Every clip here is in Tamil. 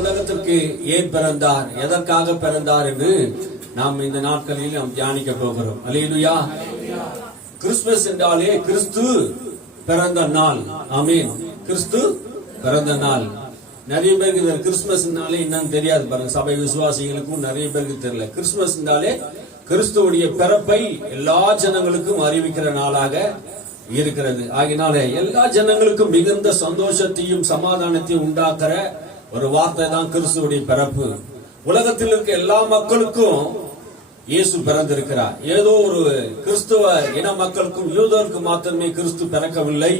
உலகத்திற்கு ஏன் பிறந்தார், எதற்காக பிறந்தார் என்று நாம் இந்த நாட்களில் நாம் தியானிக்க போகிறோம். அல்லேலூயா. கிறிஸ்துமஸ் என்றாலே கிறிஸ்து பிறந்த நாள். ஆமென். கிறிஸ்து பிறந்த நாள். நிறைய பேருக்கு கிறிஸ்துமஸ்னாலே என்னன்னு தெரியாது பாருங்க. சபை விசுவாசிகளுக்கும் நிறைய பேருக்கு தெரியல. கிறிஸ்துமஸ்னாலே கிறிஸ்துவுடைய பிறப்பை எல்லா ஜனங்களுக்கும் அறிவிக்கிற நாளாக இருக்கிறது. ஆகினால எல்லா ஜனங்களுக்கும் மிகுந்த சந்தோஷத்தையும் சமாதானத்தையும் உண்டாக்குற ஒரு வார்த்தை தான் கிறிஸ்துவுடைய பிறப்பு. உலகத்தில் இருக்க எல்லா மக்களுக்கும் இயேசு பிறந்திருக்கிறார். ஏதோ ஒரு கிறிஸ்துவ இன மக்களுக்கும் யூதருக்கு மாத்திரமே கிறிஸ்து பிறக்கவில்லை.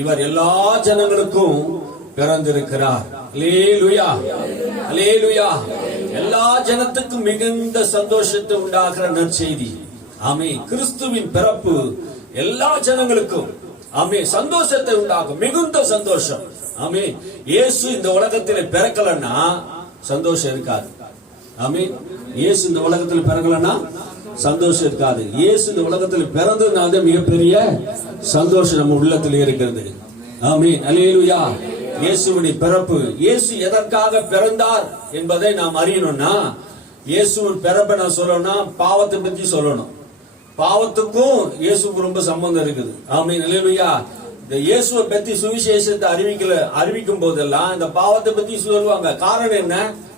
இவர் எல்லா ஜனங்களுக்கும் பிறந்திருக்கிறார். அல்லேலூயா, அல்லேலூயா. எல்லா ஜனத்துக்கும் மிகுந்த சந்தோஷத்தை உண்டாக்குற நற்செய்தி. ஆமென். கிறிஸ்துவின் பிறப்பு எல்லா ஜனங்களுக்கும் ஆமென் சந்தோஷத்தை உண்டாக்கும், மிகுந்த சந்தோஷம். ஆமென். இயேசு இந்த உலகத்தில் பிறக்கலன்னா சந்தோஷம் இருக்காது. ஆமென். இயேசு இந்த உலகத்தில் பிறக்கலன்னா சந்தோஷம் இருக்காது. இயேசு இந்த உலகத்தில் பிறந்ததுனால மிகப்பெரிய சந்தோஷம் நம்ம உள்ளத்தில் இருக்கிறது. ஆமென். அல்லேலூயா. இயேசுவின் பிறப்பு, இயேசு எதற்காக பிறந்தார் என்பதை நாம் அறியணும்னா இயேசுவின் பிறப்பை நான் சொல்லணும்னா பாவத்தை பத்தி சொல்லணும். பாவத்துக்கும் இயேசுக்கு ரொம்ப சம்பந்தம் இருக்குது. ஆமென். அல்லேலூயா. இந்த இயேசுவை பத்தி சுவிசேஷத்தை அறிவிக்கும் போதெல்லாம் இந்த பாவத்தை பத்தி சொல்லுவாங்க. காரணம் என்ன?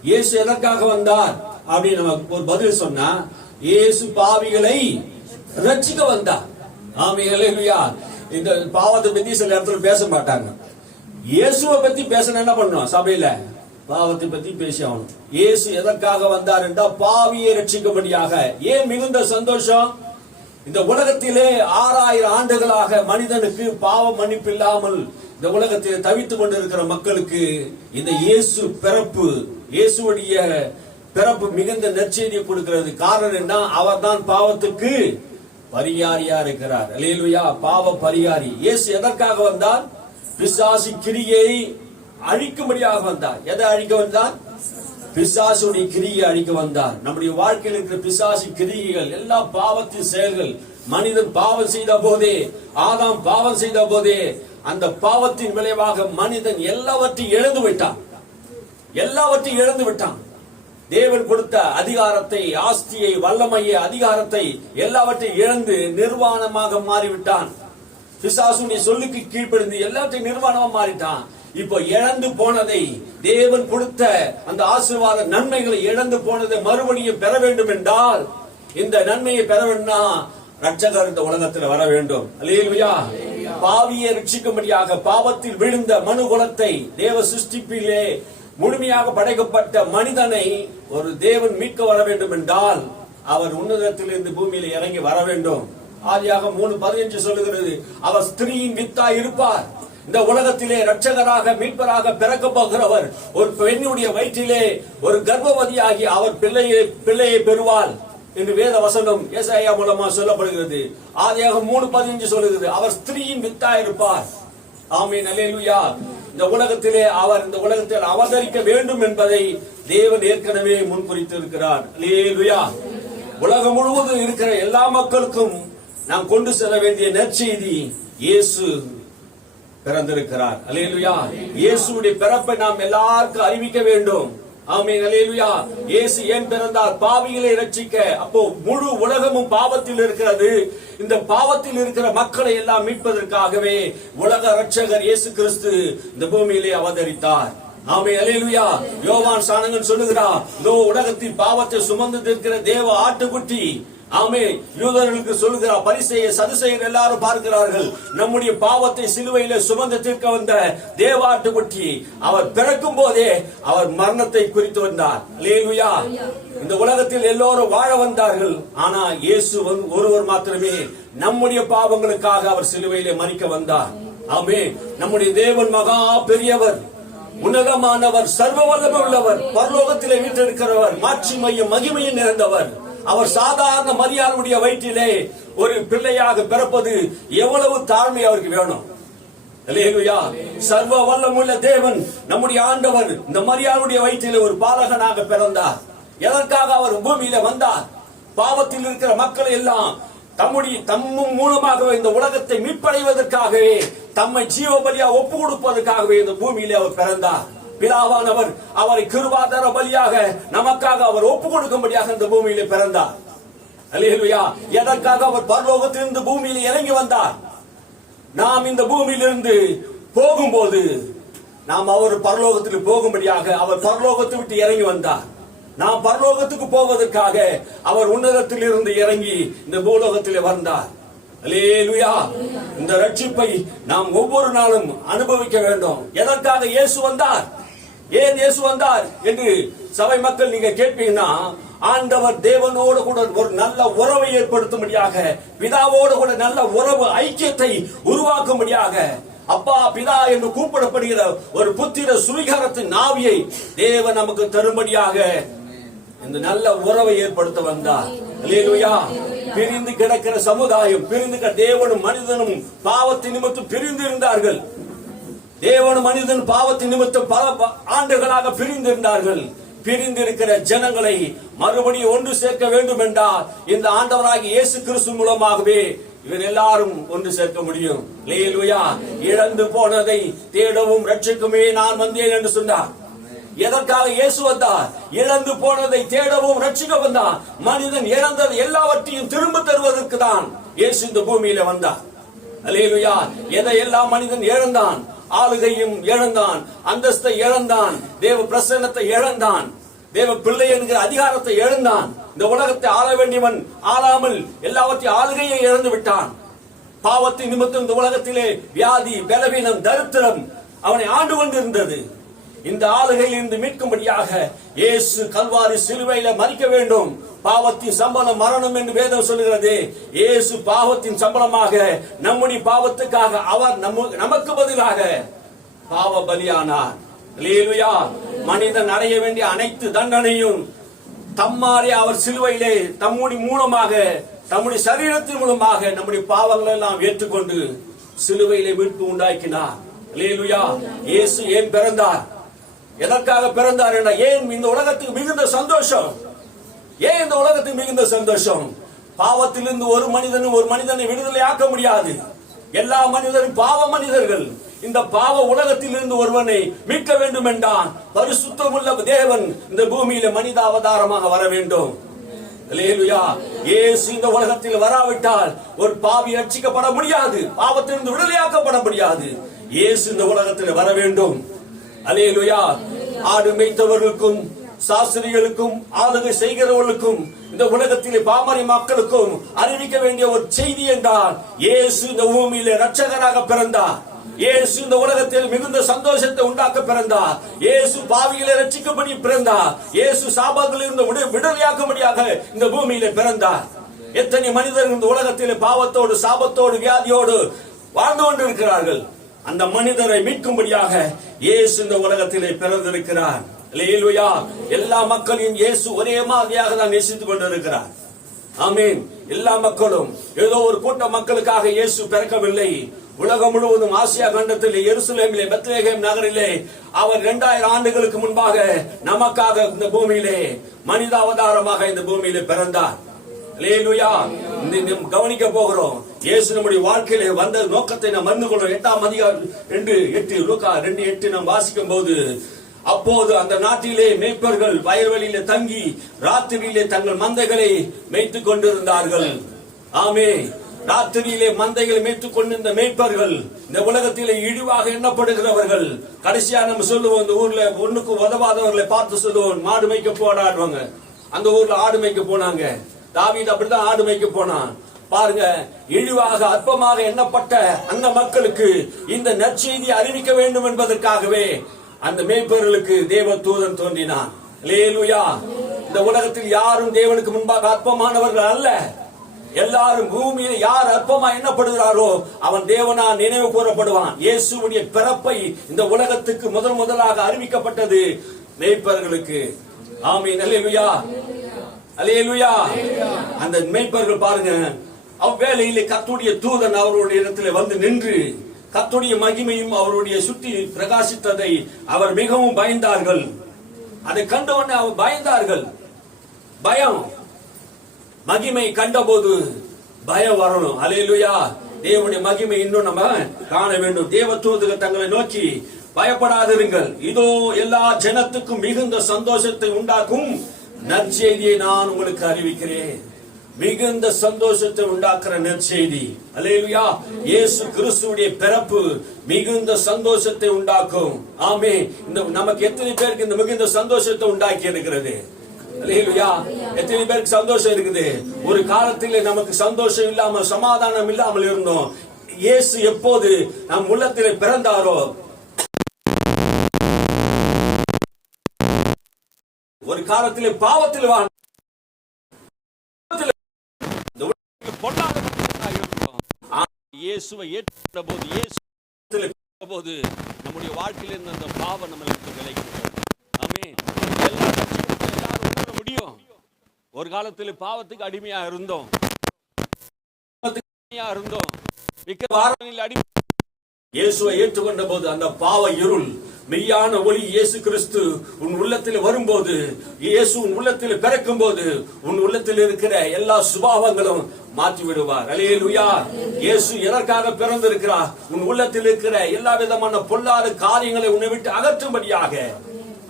இயேசு எதற்காக வந்தார் அப்படின்னு நமக்கு ஒரு பதில் சொன்னா, இயேசு பாவிகளை ரட்சிக்க வந்தார். ஆமென். அல்லேலூயா. இந்த பாவத்தை பத்தி சில இடத்துல பேச மாட்டாங்க. இயேசுவை பத்தி பேசணும் என்ன பண்ணுவோம்? சபையில பாவத்தை பத்தி பேசி ஆகணும். இயேசு எதற்காக வந்தார் என்றால் பாவியை ரட்சிக்கும்படியாக. ஏன் மிகுந்த சந்தோஷம்? இந்த உலகத்திலே 6000 ஆண்டுகளாக மனிதனுக்கு பாவ மன்னிப்பு இல்லாமல் இந்த உலகத்திலே தவித்துக் கொண்டிருக்கிற மக்களுக்கு இந்த இயேசு பிறப்பு, இயேசுடைய பிறப்பு மிகுந்த நற்செய்தியை கொடுக்கிறது. காரணம் என்ன? அவர் தான் பாவத்துக்கு பரிகாரியா இருக்கிறார். அல்லேலூயா. பாவ பரிகாரி. இயேசு எதற்காக வந்தார்? பிசாசு கிரியை அழிக்கும்படியாக வந்தார். எதை அழிக்க வந்தார்? பிசாசுடைய கிரியை அழிக்க வந்தார். நம்முடைய வாழ்க்கையில் இருக்கிற பிசாசு கிரியைகள், எல்லா பாவத்தின் செயல்கள், மனிதன் பாவம் செய்த போதே, ஆதாம் பாவம் செய்த போதே அந்த பாவத்தின் விளைவாக மனிதன் எல்லாவற்றையும் இழந்து விட்டான். எல்லாவற்றையும் இழந்து விட்டான். தேவன் கொடுத்த அதிகாரத்தை, ஆஸ்தியை, வல்லமையை, அதிகாரத்தை எல்லாவற்றையும் இழந்து நிர்வாணமாக மாறிவிட்டான். பிசாசுடைய சொல்லுக்கு கீழ்ப்படிந்து எல்லாத்தையும் நிர்வாணமா மாறிட்டான். இப்போ இழந்து போனதை, தேவன் கொடுத்த அந்த ஆசீர்வாத நன்மைகளை இழந்து போனதை மறுபடியும் பெற வேண்டும் என்றால், இந்த நன்மையை பெற வேண்டும்னா ரட்சகர் இந்த உலகத்தில் வர வேண்டும். அல்லேலூயா. பாவியை ரட்சிக்கும்படியாக பாவத்தில் விழுந்த மனு குலத்தை, தேவ சிருஷ்டிப்பிலே முழுமையாக படைக்கப்பட்ட மனிதனை ஒரு தேவன் மீட்க வர வேண்டும் என்றால் அவர் உன்னதத்திலிருந்து பூமியில இறங்கி வர வேண்டும். ஆதியாக 3:15 சொல்லுகிறது, அவர் ஸ்திரீயின் வித்தாய் இருப்பார். இந்த உலகத்திலே ரட்சகராக மீட்பராக பிறக்க போகிறவர் ஒரு பெண்ணுடைய வயிற்றிலே ஒரு கர்ப்பவதியாகி அவர் பிள்ளையை பெறுவார் என்று வேத வசனம் ஏசாயா மூலமா சொல்லப்படுகிறது. ஆதியாக 3:15 சொல்லுகிறது, அவர் ஸ்திரீயின் வித்தாய் இருப்பார். ஆமென். அல்லேலூயா. இந்த உலகத்திலே அவர் இந்த உலகத்தில் அவதரிக்க வேண்டும் என்பதை தேவன் ஏற்கனவே முன்குறித்து இருக்கிறார். அல்லேலூயா. உலகம் முழுவதும் இருக்கிற எல்லா மக்களுக்கும் நாம் கொண்டு செல்ல வேண்டிய நற்செய்தி, இயேசு பிறந்திருக்கிறார். அல்லேலூயா. இயேசுடைய பிறப்பை நாம் எல்லாருக்கும் அறிவிக்க வேண்டும். ஆமென். அல்லேலூயா. இயேசு ஏன் பிறந்தார்? பாவிகளை ரட்சிக்க. அப்போ முழு உலகமும் பாவத்தில் இருக்கிறது. இந்த பாவத்தில் இருக்கிற மக்களை எல்லாம் மீட்பதற்காகவே உலக ரட்சகர் இயேசு கிறிஸ்து இந்த பூமியிலே அவதரித்தார். ஆமென். அல்லேலூயா. யோவான் சாணங்கன் சொல்லுகிறார், இதோ உலகத்தின் பாவத்தை சுமந்து இருக்கிற தேவ ஆட்டுக்குட்டி. ஆமென். யூதர்களுக்கு சொல்லுகிறார், பரிசேயர் சதுசேயர் எல்லாரும் பார்க்கிறார்கள், நம்முடைய பாவத்தை சிலுவையிலே சுமந்து தீர்க்க வந்த தேவாட்டுக்குட்டி. அவர் பிறக்கும் போதே அவர் மரணத்தை குறித்து வந்தார். அல்லேலூயா. இந்த உலகத்தில் எல்லோரும் வாழ வந்தார்கள். ஆனா இயேசு ஒருவர் மாத்திரமே நம்முடைய பாவங்களுக்காக அவர் சிலுவையிலே மரிக்க வந்தார். ஆமென். நம்முடைய தேவன் மகா பெரியவர், உன்னதமானவர், சர்வ வல்லமை உள்ளவர், பரலோகத்திலே வீற்றிருக்கிறவர், மாட்சிமையும் மகிமையும் நிறைந்தவர். அவர் சாதாரண மரியாளுடைய வயிற்றிலே ஒரு பிள்ளையாக பிறப்பது எவ்வளவு தாழ்மை அவருக்கு வேணும். அல்லேலூயா. சர்வ வல்லமுள்ள தேவன் நம்முடைய ஆண்டவர் இந்த மரியாளுடைய வயிற்றிலே ஒரு பாலகனாக பிறந்தார். எதற்காக அவர் பூமியில வந்தார்? பாவத்தில் இருக்கிற மக்களை எல்லாம் தம்மும் மூலமாக இந்த உலகத்தை மீட்படைவதற்காகவே, தம்மை ஜீவபலியா ஒப்பு கொடுப்பதற்காகவே இந்த பூமியிலே அவர் பிறந்தார். பிதாவானவர் அவரை கிருபாதார பலியாக நமக்காக அவர் ஒப்பு கொடுக்கும்படியாக இந்த பூமியிலே பிறந்தார். அல்லேலூயா. எதற்காக அவர் பரலோகத்திலிருந்து பூமியில இறங்கி வந்தார்? நாம் இந்த பூமியிலிருந்து போகும்போது நாம் அவர் பரலோகத்தில் போகும்படியாக அவர் பரலோகத்தை விட்டு இறங்கி வந்தார். நாம் பரலோகத்துக்கு போவதற்காக அவர் உன்னதத்தில் இருந்து இறங்கி இந்த பூலோகத்திலே வந்தார். அல்லேலூயா. இந்த ரட்சிப்பை நாம் ஒவ்வொரு நாளும் அனுபவிக்க வேண்டும். எதற்காக இயேசு வந்தார்? ஏன் இயேசு வந்தார் என்று சபை மக்கள் நீங்க கேட்பீங்கன்னா, ஆண்டவர் தேவனோடு கூட ஒரு நல்ல உறவை ஏற்படுத்தும்படியாக, பிதாவோடு கூட நல்ல உறவு ஐக்கியத்தை உருவாக்கும்படியாக, அப்பா பிதா என்று கூப்பிடப்படுகிற ஒரு புத்திர சுவீகாரத்தின் ஆவியை தேவன் நமக்கு தரும்படியாக இந்த நல்ல உறவை ஏற்படுத்த வந்தார். அல்லேலூயா. பிரிந்து கிடக்கிற சமுதாயம், பிரிந்து தேவனும் மனிதனும் பாவத்தின் நிமித்தம் பிரிந்து இருந்தார்கள். தேவனும் மனிதன் பாவத்தின் நிமித்தம் பல ஆண்டுகளாக பிரிந்திருந்தார்கள். பிரிந்திருக்கிற ஜனங்களை மறுபடியும் ஒன்று சேர்க்க வேண்டும் என்றால் இந்த ஆண்டவராகிய இயேசு கிறிஸ்து மூலமாகவே இவர் எல்லாரும் ஒன்று சேர்க்க முடியும். அல்லேலூயா. இழந்து போனதை தேடவும் ரட்சிக்குமே நான் வந்தேன் என்று சொன்னார். எதற்காக இயேசு வந்தார்? இழந்து போனதை தேடவும் ரட்சிக்க வந்தார். மனிதன் இழந்தது எல்லாவற்றையும் திரும்ப தருவதற்கு தான் இயேசு இந்த பூமியில வந்தார். அல்லேலூயா. எதையெல்லாம் மனிதன் இழந்தான்? ஆளுகையும் இழந்தான், அந்தஸ்தை இழந்தான், தேவ பிரசன்னத்தை இழந்தான், தேவ பிள்ளை என்கிற அதிகாரத்தை இழந்தான். இந்த உலகத்தை ஆள வேண்டியவன் ஆளாமல் எல்லாவற்றையும் ஆளுகையை இழந்து விட்டான். பாவத்தின் நிமித்தம் இந்த உலகத்திலே வியாதி, பலவீனம், தரித்திரம் அவனை ஆண்டு கொண்டிருந்தது. இந்த ஆளுகையில் இருந்து மீட்கும்படியாக இயேசு கல்வாரி சிலுவையில மரிக்க வேண்டும். பாவத்தின் சம்பளம் மரணம் என்று வேதம் சொல்லுகிறது. இயேசு பாவத்தின் சம்பளமாக நம்முடைய பாவத்துக்காக அவர் நமக்கு பதிலாக பாவ பலியானார். அல்லேலூயா. மனிதன் அடைய வேண்டிய அனைத்து தண்டனையும் தம்மாறே அவர் சிலுவையிலே தம்முடைய மூலமாக, தம்முடைய சரீரத்தின் மூலமாக நம்முடைய பாவங்களை எல்லாம் ஏற்றுக்கொண்டு சிலுவையிலே மீட்பு உண்டாக்கினார். அல்லேலூயா. இயேசு ஏன் பிறந்தார்? எதற்காக பிறந்தார் என்ற ஏன் இந்த உலகத்துக்கு மிகுந்த சந்தோஷம்? ஏன் இந்த உலகத்துக்கு மிகுந்த சந்தோஷம்? பாவத்திலிருந்து ஒரு மனிதனை விடுதலை ஆக்க முடியாது. எல்லா மனிதரும் பாவ மனிதர்கள். இந்த பாவ உலகத்திலிருந்து ஒருவனை மீட்க வேண்டும் என்றால் பரிசுத்தமுள்ள தேவன் இந்த பூமியில மனித அவதாரமாக வர வேண்டும். அல்லேலூயா. இயேசு இந்த உலகத்தில் வராவிட்டால் ஒரு பாவி ரட்சிக்கப்பட முடியாது, பாவத்திலிருந்து விடுதலையாக்கப்பட முடியாது. இயேசு இந்த உலகத்தில் வர வேண்டும். அல்லேலூயா. ஆடு மேய்த்தவர்களுக்கும், சாஸ்திரிகளுக்கும், ஆளுகை செய்கிறவர்களுக்கும், இந்த உலகத்திலே பாமர மக்களுக்கும் அறிவிக்க வேண்டிய ஒரு செய்தி என்றால் இயேசு இந்த பூமியிலே இரட்சகராக பிறந்தார். இயேசு இந்த உலகத்தில் மிகுந்த சந்தோஷத்தை உண்டாக்க பிறந்தார். இயேசு பாவிகளை ரட்சிக்கும்படி பிறந்தார். இயேசு சாபத்தில் இருந்து விடுதலையாக்கும்படியாக இந்த பூமியிலே பிறந்தார். எத்தனை மனிதர்கள் இந்த உலகத்திலே பாவத்தோடு, சாபத்தோடு, வியாதியோடு வாழ்ந்து கொண்டிருக்கிறார்கள். அந்த மனிதரை மீட்கும்படியாக இயேசு இந்த உலகத்திலே பிறந்திருக்கிறார். அல்லேலூயா. எல்லா மக்களையும் இயேசு ஒரே மாதிரியாக தான் நேசித்துக் கொண்டிருக்கிறார். ஆமென். எல்லா மக்களும், ஏதோ ஒரு கூட்ட மக்களுக்காக இயேசு பிறக்கவில்லை. உலகம் முழுவதும், ஆசியா கண்டத்திலே, எருசலேமிலே, பெத்லகேம் நகரிலே அவர் 2000 ஆண்டுகளுக்கு முன்பாக நமக்காக இந்த பூமியிலே மனித அவதாரமாக இந்த பூமியிலே பிறந்தார். அல்லேலூயா. கவனிக்க போகிறோம். இயேசு நம்முடைய வாழ்க்கையிலே வந்த நோக்கத்தை நாம் அறிந்து கொள்வோம். 8ஆம் அதிகாரம் 2:8 லூக்கா 2:8 நாம் வாசிக்கும் போது, அப்போது அந்த நாட்டிலே மேய்ப்பர்கள் வயல்வெளியிலே தங்கி ராத்திரியிலே தங்கள் மந்தைகளை மேய்த்துக் கொண்டிருந்தார்கள். ஆமே. ராத்திரியிலே மந்தைகளை மேய்த்துக் கொண்டிருந்த மேய்ப்பர்கள் இந்த உலகத்திலே இழிவாக எண்ணப்படுகிறவர்கள். கடைசியா நம்ம சொல்லுவோம், இந்த ஊர்ல ஒண்ணுக்கு உதவாதவர்களை பார்த்து சொல்லுவோம், மாடு மேய்க்க போடாடுவாங்க. அந்த ஊர்ல ஆடு மேய்க்க போனாங்க. தாவீது அப்படிதான் ஆடு மேய்க்க போனான். பாருங்க, இழிவாக அற்பமாக எண்ணப்பட்ட அந்த மக்களுக்கு இந்த நற்செய்தி அறிவிக்க வேண்டும் என்பதற்காகவே அந்த மேய்ப்பர்களுக்கு தேவ தூதன் தோன்றினான். அல்லேலூயா. இந்த உலகத்தில் யாரும் தேவனுக்கு முன்பாக அற்பமானவர்கள் அல்ல. எல்லாரும் பூமியில் யார் அற்பமா எண்ணப்படுகிறாரோ அவன் தேவனா நினைவு கூறப்படுவான். இயேசுவுடைய பிறப்பை இந்த உலகத்துக்கு முதலாக அறிவிக்கப்பட்டது மேய்ப்பர்களுக்கு. ஆமென். அல்லேலூயா. அல்லேலூயா. அந்த மேய்ப்பர்கள் பாருங்க, அவ்வேளையிலே கர்த்தருடைய தூதன் அவருடைய இடத்திலே வந்து நின்று கர்த்தருடைய மகிமையும் அவருடைய சுற்றி பிரகாசித்ததை அவர் மிகவும் பயந்தார்கள். அதை கண்டவுடனே அவர் பயந்தார்கள். பயம், மகிமை கண்டபோது பயம் வரணும். அல்லேலூயா. தேவனுடைய மகிமை இன்னும் நம்ம காண வேண்டும். தேவ தூதர்கள் தங்களை நோக்கி பயப்படாதிருங்கள், இதோ எல்லா ஜனத்துக்கும் மிகுந்த சந்தோஷத்தை உண்டாக்கும் நற்செய்தியை நான் உங்களுக்கு அறிவிக்கிறேன். மிகுந்த சந்தோஷத்தை உண்டாக்குற நற்செய்தி. அல்லேலூயா. இயேசு கிறிஸ்துவுடைய பிறப்பு மிகுந்த சந்தோஷத்தை உண்டாக்கும். ஆமே. இந்த நமக்கு எத்தனை பேருக்கு இந்த மிகுந்த சந்தோஷத்தை உண்டாக்கி இருக்கிறது? அல்லேலூயா. எத்தனை பேருக்கு சந்தோஷம் இருக்குது? ஒரு காலத்திலே நமக்கு சந்தோஷம் இல்லாமல் சமாதானம் இல்லாமல் இருந்தோம். இயேசு எப்போது நம் உள்ளத்திலே பிறந்தாரோ, ஒரு காலத்திலே பாவத்தில் வாழ்ந்தோம், இயேசுவை ஏற்றுக்கொண்ட போது, இயேசுவில் போது நம்முடைய வாழ்க்கையில் இருந்த அந்த பாவம் நம்மளுக்கு விலகிவிட்டது. ஆமென். எல்லாரும் உணர முடியும். ஒரு காலத்தில் பாவத்துக்கு அடிமையா இருந்தோம், இயேசுவை ஏற்றுக்கொண்ட போது அந்த பாவ இருள், மெய்யான ஒளி இயேசு கிறிஸ்து உன் உள்ளத்தில் வரும்போது, இயேசு உன் உள்ளத்தில் பிறக்கும் போது உன் உள்ளத்தில் இருக்கிற எல்லா சுபாவங்களும் மாற்றி விடுவார். அல்லேலூயா. இயேசு எதற்காக பிறந்திருக்கிறார்? உன் உள்ளத்தில் இருக்கிற எல்லா விதமான பொல்லாத காரியங்களை உன்னை விட்டு அகற்றும்படியாக.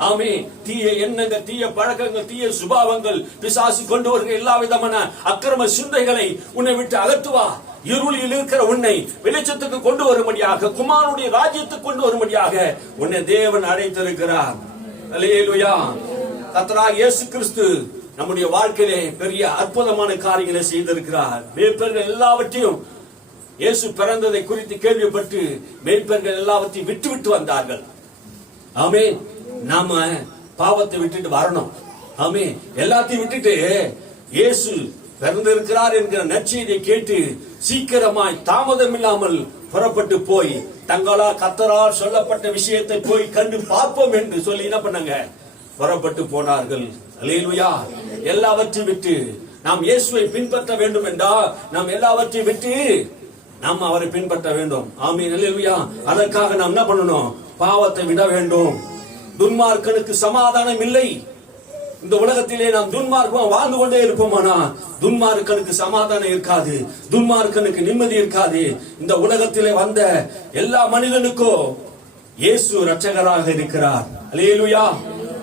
ஆமே. தீய எண்ணங்கள், தீய பழக்கங்கள், தீய சுபாவங்கள், பிசாசு கொண்டு வருகிற எல்லா விதமான அக்கிரம சிந்தைகளை உன்னை விட்டு அகற்றுவா. இருளில் இருக்கிற உன்னை வெளிச்சத்துக்கு கொண்டு வரும்படியாக, குமாரனுடைய ராஜ்யத்துக்கு கொண்டு வரும்படியாக உன்னை தேவன் அழைத்திருக்கிறார். அல்லேலூயா. கர்த்தராகிய இயேசு கிறிஸ்து நம்முடைய வாழ்க்கையிலே பெரிய அற்புதமான காரியங்களை செய்திருக்கிறார். மேய்ப்பர்கள் எல்லாவற்றையும், இயேசு பிறந்ததை குறித்து கேள்விப்பட்டு மேய்ப்பர்கள் எல்லாவற்றையும் விட்டு வந்தார்கள். ஆமே. நாம பாவத்தை விட்டுட்டு வரணும். ஆமே. எல்லாத்தையும் விட்டுட்டு இயேசு பிறந்திருக்கிறார் என்கிற நற்செய்தியை கேட்டு சீக்கிரமாய் தாமதம் இல்லாமல் புறப்பட்டு போய் தங்களால் கர்த்தரால் சொல்லப்பட்ட விஷயத்தை போய் கண்டு பார்ப்போம் என்று சொல்லி என்ன பண்ணாங்க? புறப்பட்டு போனார்கள். அல்லேலூயா. எல்லாவற்றையும் விட்டு நாம் இயேசுவை பின்பற்ற வேண்டும் என்றால் நாம் எல்லாவற்றையும் விட்டு நாம் அவரை பின்பற்ற வேண்டும். ஆமென். அல்லேலூயா. அதற்காக நாம் என்ன பண்ணணும்? பாவத்தை விட வேண்டும். துன்மார்க்கனுக்கு சமாதானம் இல்லை. இந்த உலகத்திலே நாம் துன்மார்க்கம் வாழ்ந்து கொண்டே இருப்போமானா துன்மார்க்கனுக்கு சமாதானம் இருக்காது, துன்மார்க்கனுக்கு நிம்மதி இருக்காது. இந்த உலகத்திலே வந்த எல்லா மனிதனுக்கும் இயேசு இரட்சகராக இருக்கிறார். அல்லேலூயா.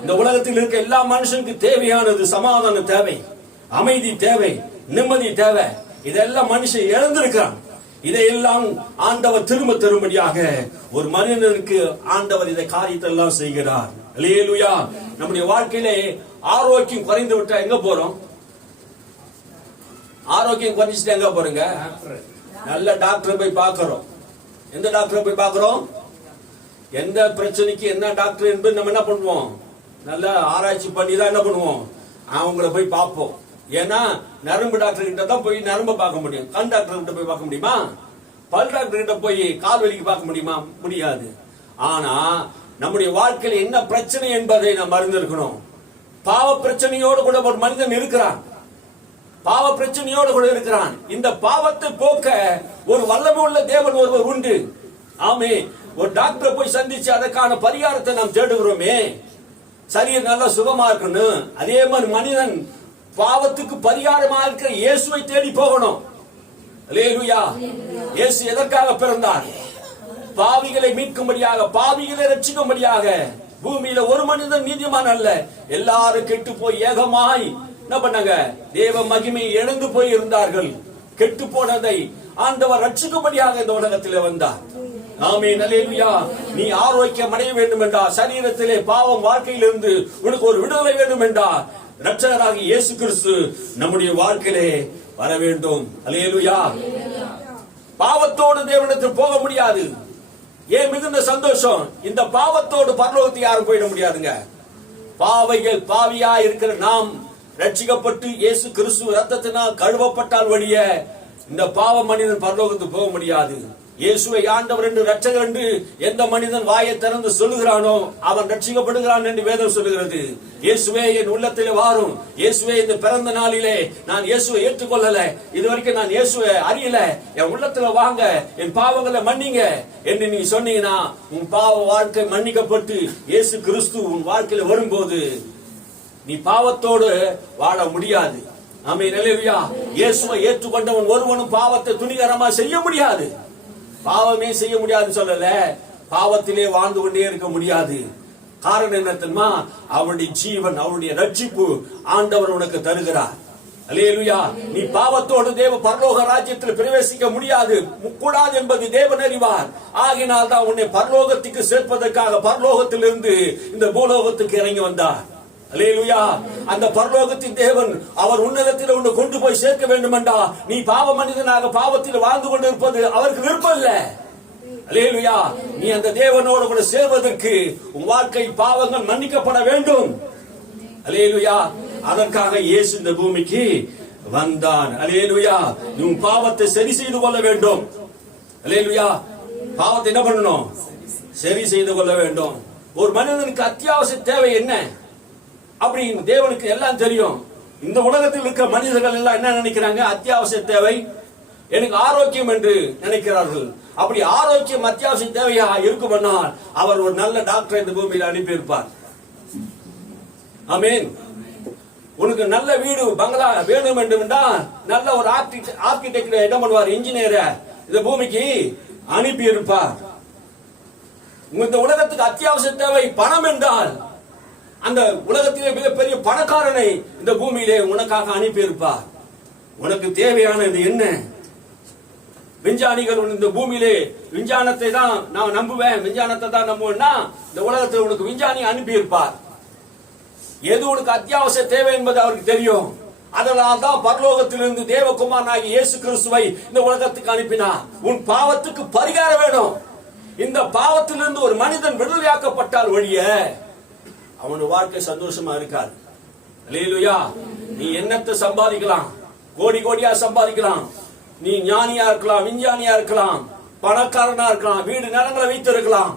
இந்த உலகத்தில் இருக்க எல்லா மனுஷனுக்கு தேவையானது சமாதானம் தேவை, அமைதி தேவை, நிம்மதி தேவை. இதெல்லாம் மனுஷன் இழந்திருக்கிறான். இதையெல்லாம் ஆண்டவர் திரும்ப தரும்படியாக ஒரு மனிதனுக்கு ஆண்டவர் இதை காரியத்தை எல்லாம் செய்கிறார். அல்லேலூயா. நம்முடைய வாழ்க்கையிலே ஆரோக்கியம் குறைந்து விட்டா எங்க போறோம்? ஆரோக்கியம் குறைஞ்சிட்டு எங்க போறீங்க? நல்ல டாக்டரை போய் பார்க்கிறோம். எந்த டாக்டரை போய் பார்க்கிறோம்? எந்த பிரச்சனைக்கு என்ன டாக்டர் என்பது நம்ம என்ன பண்ணுவோம்? நல்ல ஆராய்ச்சி பண்ணி தான் என்ன பண்ணுவோம்? அவங்கள போய் பார்ப்போம். ஏன்னா நரம்பு டாக்டர் கிட்ட தான் போய் நரம்பு பார்க்க முடியும். கண் டாக்டர் கிட்ட போய் பார்க்க முடியுமா? பல் டாக்டர் கிட்ட போய் கால் வலிக்கு பார்க்க முடியுமா? முடியாது. ஆனா நம்முடைய வாழ்க்கையில் என்ன பிரச்சனை என்பதை நாம் அறிந்திருக்கணும். பாவ பிரச்சனையோடு கூட ஒரு மனிதன் இருக்கிறான். பாவ பிரச்சனையோடு கூட இருக்கிறான். இந்த பாவத்தை போக்க ஒரு வல்லமை உள்ள தேவன் ஒருவர் உண்டு. ஆமே. ஒரு டாக்டரை போய் சந்திச்சு அதற்கான பரிகாரத்தை நாம் தேடுகிறோமே, சரீரம் நல்லா சுகமா இருக்கணும். அதே மாதிரி மனிதன் பாவத்துக்கு பரிகாரமா இருக்கிற இயேசுவை தேடி போகணும். அல்லேலூயா. இயேசு எதற்காக பிறந்தார்? பாவிகளை மீட்கும்படியாக, பாவிகளை ரட்சிக்கும்படியாக. பூமியில ஒரு மனிதன் நீதிமான் அல்ல, எல்லாரும் கெட்டு போய் ஏகமாய் என்ன பண்ணாங்க? தேவ மகிமை இழந்து போய் இருந்தார்கள். கெட்டு போனதை ஆண்டவர் ரட்சிக்கும்படியாக இந்த உலகத்திலே வந்தார். ஆமென். அல்லேலூயா. நீ ஆரோக்கியம் அடைய வேண்டும் என்றால், சரீரத்திலே பாவம் வாழ்க்கையிலிருந்து உனக்கு ஒரு விடுதலை வேண்டும் என்றால், இரட்சகராகிய இயேசு கிறிஸ்து நம்முடைய வாழ்க்கையிலே வர வேண்டும். அல்லேலூயா. பாவத்தோடு தேவனிடத்தில் போக முடியாது. ஏன் மிகுந்த சந்தோஷம்? இந்த பாவத்தோடு பரலோகத்துக்கு யாரும் போயிட முடியாதுங்க. பாவியா இருக்கிற நாம் ரட்சிக்கப்பட்டு இயேசு கிறிஸ்து ரத்தத்தினால் கழுவப்பட்டால் வழிய இந்த பாவ மனிதன் பரலோகத்துக்கு போக முடியாது. இயேசுவை ஆண்டவர் என்று இரட்சகர் என்று எந்த மனிதன் வாயை திறந்து சொல்லுகிறானோ அவன் ரட்சிக்கப்படுகிறான் என்று வேதம் சொல்லுகிறது. இயேசுவே என் உள்ளத்திலே வாரும், இயேசுவே இந்த பிறந்த நாளிலே நான் இயேசுவை ஏற்றுக்கொள்ளல, இதுவரைக்கும் நான் இயேசுவை அறியல, என் உள்ளத்துல வாங்க, என் பாவங்களை மன்னிங்க என்று நீ சொன்னீங்கன்னா உன் பாவ வாழ்க்கை மன்னிக்கப்பட்டு இயேசு கிறிஸ்து உன் வாழ்க்கையில வரும்போது நீ பாவத்தோடு வாழ முடியாது. ஆமென். அல்லேலூயா. இயேசுவை ஏற்றுக்கொண்டவன் ஒருவனும் பாவத்தை துணிகரமா செய்ய முடியாது. பாவமே செய்ய முடியாதுன்னு சொல்லல, பாவத்திலே வாழ்ந்து கொண்டே இருக்க முடியாது. காரணம் என்ன தெரியுமா? அவருடைய ஜீவன், அவருடைய ரட்சிப்பு ஆண்டவர் உனக்கு தருகிறார். அல்லேலூயா. நீ பாவத்தோடு தேவ பரலோக ராஜ்யத்தில் பிரவேசிக்க முடியாது, கூடாது என்பது தேவன் அறிவார். ஆகினால் தான் உன்னை பரலோகத்துக்கு சேர்ப்பதற்காக பரலோகத்திலிருந்து இந்த பூலோகத்துக்கு இறங்கி வந்தார். அல்லேலூயா. அந்த பரலோகத்தின் தேவன் அவர் உன்னதத்தில் உன்னை கொண்டு போய் சேர்க்க வேண்டும் என்றா நீ பாவ மனிதனாக பாவத்தில் வாழ்ந்து கொண்டிருப்பது அவருக்கு விருப்பம் இல்ல. அல்லேலூயா. நீ அந்த தேவனோடு கூட சேர்வதற்கு உன் வாழ்க்கை பாவங்கள் மன்னிக்கப்பட வேண்டும். அல்லேலூயா. அதற்காக இயேசு இந்த பூமிக்கு வந்தான். அல்லேலூயா. நீ உன் பாவத்தை சரி செய்து கொள்ள வேண்டும். அல்லேலூயா. பாவத்தை என்ன பண்ணணும்? சரி செய்து கொள்ள வேண்டும். ஒரு மனிதனுக்கு அத்தியாவசிய தேவை என்ன அப்படின்னு தேவனுக்கு எல்லாம் தெரியும். இந்த உலகத்தில் இருக்க மனிதர்கள் எல்லாம் என்ன நினைக்கிறாங்க? அத்தியாவசிய தேவை எனக்கு ஆரோக்கியம் என்று நினைக்கிறார்கள். அப்படி ஆரோக்கியம் அத்தியாவசிய தேவையா இருக்குமானால் அவர் ஒரு நல்ல டாக்டர் இந்த பூமியில் அனுப்பியிருப்பார். ஆமென். உனக்கு நல்ல வீடு பங்களா வேணும் என்றால் நல்ல ஒரு ஆர்கிடெக்ட் என்ன பண்ணுவார்? இன்ஜினியரை இந்த பூமிக்கு அனுப்பி இருப்பார். இந்த உலகத்துக்கு அத்தியாவசிய தேவை பணம் என்றால் அந்த உலகத்திலே மிகப்பெரிய பணக்காரனை இந்த பூமியிலே உனக்காக அனுப்பி இருப்பார். உனக்கு தேவையானது என்ன? விஞ்ஞானிகள் இந்த பூமியிலே விஞ்ஞானத்தை தான் நான் நம்புவேன், விஞ்ஞானத்தை தான் நம்புவேன்னா இந்த உலகத்தில் உனக்கு விஞ்ஞானி அனுப்பி இருப்பார். எது உனக்கு அத்தியாவசிய தேவை என்பது அவருக்கு தெரியும். அதனால் தான் பரலோகத்திலிருந்து தேவகுமாரனாகிய இயேசு கிறிஸ்துவை இந்த உலகத்துக்கு அனுப்பினார். உன் பாவத்துக்கு பரிகாரம் வேணும். இந்த பாவத்திலிருந்து ஒரு மனிதன் விடுதலையாக்கப்பட்டால் ஒழிய அவனோட வாழ்க்கை சந்தோஷமா இருக்காது. அல்லேலூயா. நீ என்னத்தை சம்பாதிக்கலாம், கோடி கோடியா சம்பாதிக்கலாம், நீ ஞானியா இருக்கலாம், விஞ்ஞானியா இருக்கலாம், பணக்காரனா இருக்கலாம், வீடு நிலங்களை வைத்து இருக்கலாம்.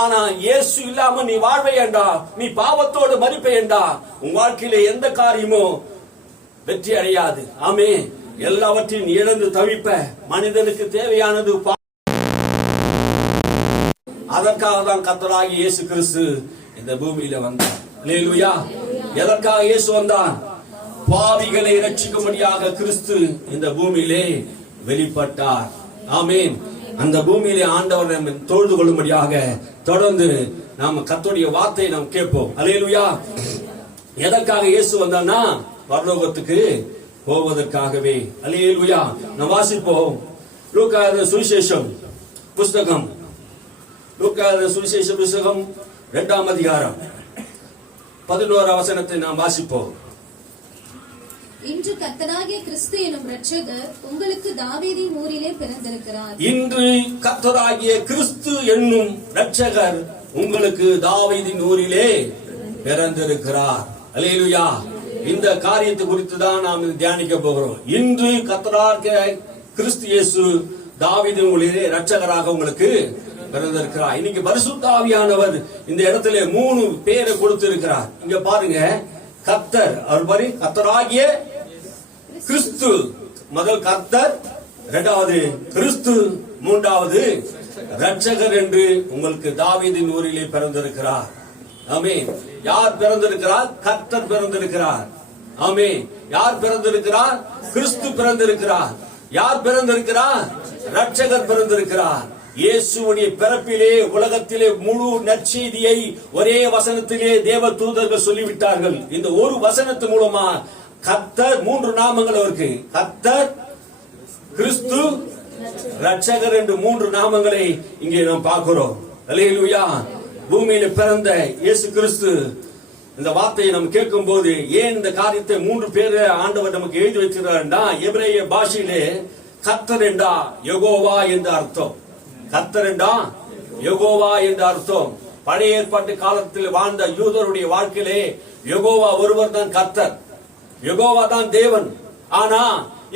ஆனா இயேசு இல்லாம நீ வாழ்வையண்டா, நீ பாவத்தோடு மறிப்பையண்டா, உன் வாழ்க்கையில எந்த காரியமும் வெற்றி அடையாது. ஆமே. எல்லாவற்றையும் இழந்து தவிப்ப. மனிதனுக்கு தேவையானது அதற்காக தான் கர்த்தராகிய இயேசு கிறிஸ்து இந்த பூமியில வந்தார். அல்லேலூயா. எதற்காக இயேசு வந்தார்? பாவிகளை ரட்சிக்கும்படியாக கிறிஸ்து இந்த பூமியிலே வெளிப்பட்டார். ஆமென். அந்த பூமியிலே ஆண்டவர் நம்ம தொழுது கொள்ளும்படியாக தொடர்ந்து நாம கர்த்தருடைய வார்த்தையை நாம் கேட்போம். அல்லேலூயா. எதற்காக இயேசு வந்தான்னா பரலோகத்துக்கு போவதற்காகவே. அல்லேலூயா. நாம் வாசிப்போம். லூக்கா சுவிசேஷம் புஸ்தகம், லூக்கா சுவிசேஷ புஸ்தகம் 2ஆம் அதிகாரம் 11ஆம் வசனத்தை நாம் வாசிப்போம். இன்று கர்த்தராகிய கிறிஸ்து எனும் இரட்சகர் உங்களுக்கு தாவீதின் ஊரிலே பிறந்திருக்கிறார். இன்று கர்த்தராகிய கிறிஸ்து என்னும் இரட்சகர் உங்களுக்கு தாவீதின் ஊரிலே பிறந்திருக்கிறார். அல்லேலூயா. இந்த காரியத்தை குறித்து தான் நாம் தியானிக்க போகிறோம். இன்று கர்த்தராகிய கிறிஸ்து இயேசு தாவீதின் ஊரிலே இரட்சகராக உங்களுக்கு பிறந்திருக்கிறார். இன்னைக்கு பரிசுத்த ஆவியானவர் இந்த இடத்துல 3 பேரை கொடுத்திருக்கிறார். இங்க பாருங்க. கர்த்தர், அவர் பாரு, கர்த்தராகிய கிறிஸ்து. முதல் கர்த்தர், இரண்டாவது கிறிஸ்து, மூன்றாவது இரட்சகர் என்று உங்களுக்கு தாவீதின் ஊரிலே பிறந்திருக்கிறார். ஆமென். யார் பிறந்திருக்கிறார்? கர்த்தர் பிறந்திருக்கிறார். ஆமென். யார் பிறந்திருக்கிறார்? கிறிஸ்து பிறந்திருக்கிறார். யார் பிறந்திருக்கிறார்? இரட்சகர் பிறந்திருக்கிறார். இயேசுவுடைய பிறப்பிலே உலகத்திலே முழு நற்செய்தியை ஒரே வசனத்திலே தேவ தூதர்கள் சொல்லிவிட்டார்கள். இந்த ஒரு வசனத்து மூலமா கர்த்தர் 3 நாமங்கள் அவருக்கு, கர்த்தர், கிறிஸ்து, இரட்சகர் என்று 3 நாமங்களை இங்கே நாம் பார்க்கிறோம். அல்லேலூயா. பூமியில பிறந்த இயேசு கிறிஸ்து இந்த வார்த்தையை நம்ம கேட்கும் போது ஏன் இந்த காரியத்தை 3 பேரை ஆண்டவர் நமக்கு எழுதி வைக்கிறார்னா, எபிரேய பாஷையிலே கர்த்தர் என்றா யெகோவா என்ற அர்த்தம். கர்த்தர் என்றா யெகோவா என்ற அர்த்தம். பழைய ஏற்பாட்டு காலத்தில் வாழ்ந்த யூதருடைய வாழ்க்கையிலே யெகோவா ஒருவர் தான் கர்த்தர், யெகோவா தான் தேவன். ஆனா